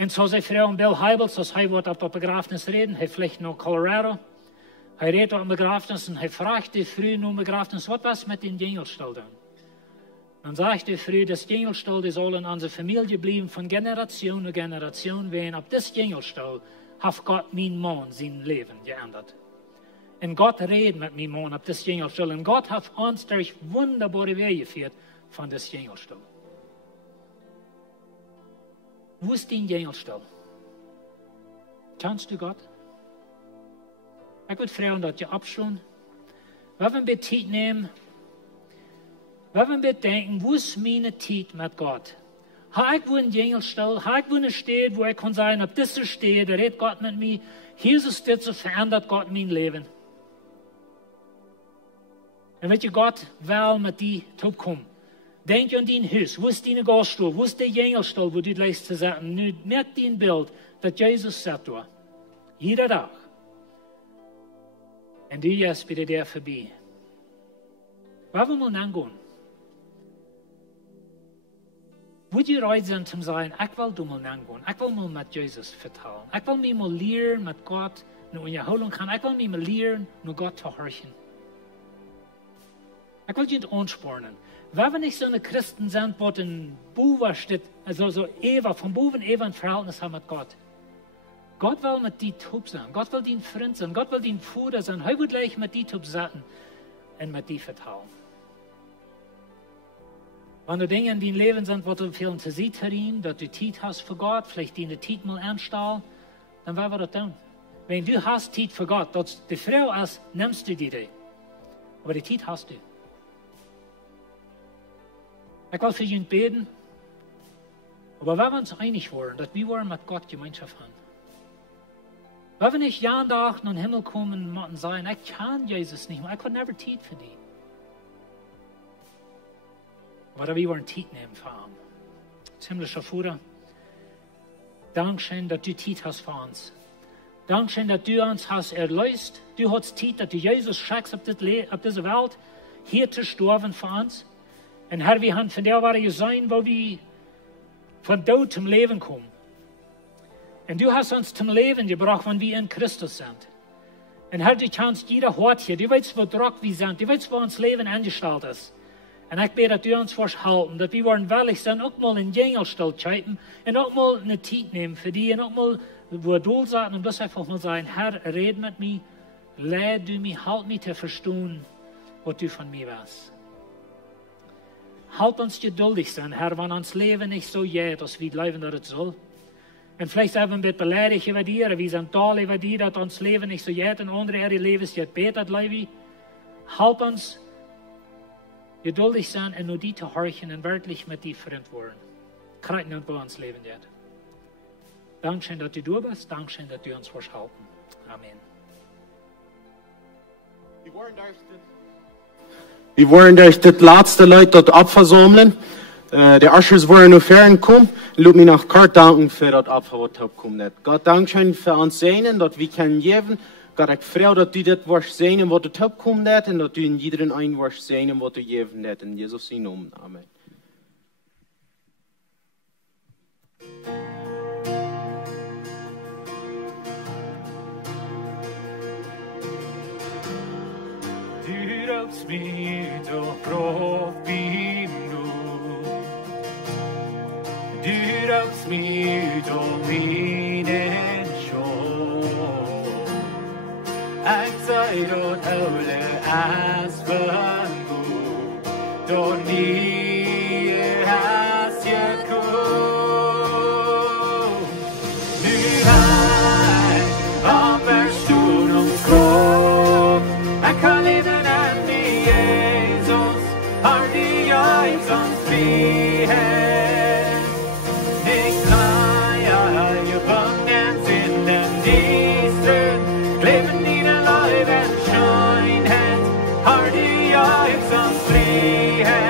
Und so sei Frau und Bill Heibel, dass er wird auf der Begräbnis reden, er fliegt nach Colorado, er redet auf dem Begräbnis und er fragt die Früh nach dem Begräbnis, was was mit dem Jüngelstuhl dann? Dann sagt die Früh, das Jüngelstuhl, die soll in unserer Familie bleiben, von Generation zu Generation, wenn auf das Jüngelstuhl hat Gott mein Mann sein Leben geändert. Und Gott redet mit meinem Mann auf das Jüngelstuhl. Und Gott hat uns durch wunderbare Wege geführt von das Jüngelstuhl. Wo ist dein Jüngelstuhl? Kannst du Gott? Ich würde fragen, dass ihr abschauen. Wenn wir Zeit nehmen, wenn wir denken, wo ist meine Zeit mit Gott? Habe ich wo einen Jüngelstuhl? Habe ich wo eine Stelle, wo ich kann sagen, ob das so steht, da redet Gott mit mir. Hier ist es das, so verändert Gott mein Leben. Und wenn Gott will mit dir kommen, denk an dein Haus, wo ist deine Gaststube, wo ist der Jüngelstuhl, wo du gleich zu sagen, nu merk dein Bild, dass Jesus sagt da, jeder Tag. Und du jetzt bitte der vorbei. Warum will man gehen? Wo die bereit sind zum sagen, ich will du mal gehen, ich will mal mit Jesus vertrauen, ich will mich mal lernen mit Gott, nur in Erholung kann, ich will mich mal lernen, nur Gott zu horchen. Ich will dich anspornen. Wenn wir nicht so eine Christen sind, wo ein Buber steht, also so Eva, vom Buben Eva ein Verhältnis haben mit Gott. Gott will mit dir top sein. Gott will dein Freund sein. Gott will dein Bruder sein. Er will gleich mit dir top sein und mit dir vertrauen. Wenn du Dinge in deinem Leben sind, wo du viel zu sehen hast, dass du Zeit hast für Gott, vielleicht deine Zeit mal anstellen, dann werden wir das tun. Wenn du hast Zeit für Gott, dass die Frau ist, nimmst du die. Aber die Zeit hast du. Ich will für ihn beten, aber wenn wir uns einig waren, dass wir mit Gott Gemeinschaft haben. Wenn wir nicht jeden Tag in den Himmel kommen und sagen, ich kann Jesus nicht mehr, ich kann never Zeit für dich. Aber wir wollen Zeit nehmen für ihn. Himmlischer Vater, Dankeschön, dass du Zeit hast für uns. Dankeschön, dass du uns hast erlöst. Du hast Zeit, dass du Jesus schickst auf diese Welt, hier zu sterben für uns. Und Herr, wir haben von der Weise sein, wo wir von Tod zum Leben kommen. Und du hast uns zum Leben gebracht, wenn wir in Christus sind. Und Herr, du kannst jeder Hort hier, du weißt, wo Druck wir sind, du weißt, wo uns Leben angestellt ist. En ik bid dat u ons vasthouden, dat we worden willig zijn, ook mal in jengelstiltjeiten, en ook mal een tijd nemen voor die, en ook mal wo doel zaten, und das einfach mal sagen, Herr, red mit mir, leid du mich, halt mich zu verstehen, was du von mir weißt. Halt uns geduldig sein, Herr, wenn uns Leben nicht so geht, als wir leben, dass es soll. Und vielleicht haben wir beleidigt über dir, wir sind toll über dir, dass uns Leben nicht so geht, und andere ihre Leben jetzt besser leben. Halt uns geduldig sein und nur die zu horchen und wirklich mit dir verantworten. Kreiten und bei uns leben wird. Dankeschön, dass du bist. Dankeschön, dass du uns verschalten. Amen. Wir wollen durch das letzte Leute dort abversammeln. Die Ushers wollen noch fernkommen. Lass mich nach Gott danken für das Opfer, was abgekommen ist. Gott, Dankeschön für uns Sehnen, dass wir können geben. Gott, ich freue, dass du das wirst sehen, was du abgekommen ist, und dass du in jedem einen wirst sehen, was du geben hast. In Jesus' Namen. Amen. Du röps mit och proppin du röps mit och minen sjå jag säger åt öle aspengo då ni has jag kom du här av stund och skåp jag kan leva den i Jesus har ni jag som frihet ni kan jag ju bunden sin den disrön leven ni den liven skönhet har ni jag som frihet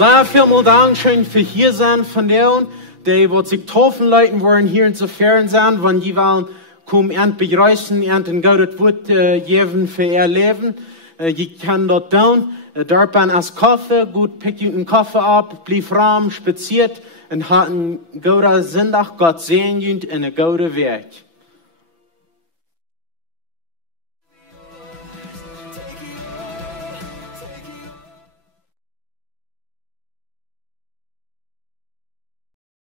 Sehr viel Dankeschön für hier sein von denen, die was sich getroffen leuten wollen hier in Sofern sein, wenn die wollen kommen und begrüßen und ein gutes Wort geben für ihr Leben. Je kann dort tun. Dort ban als Kaffee, gut pickt einen Kaffee ab, blieb ram, spaziert und hat einen guten Sonntag. Gott sehen und einen guten Weg.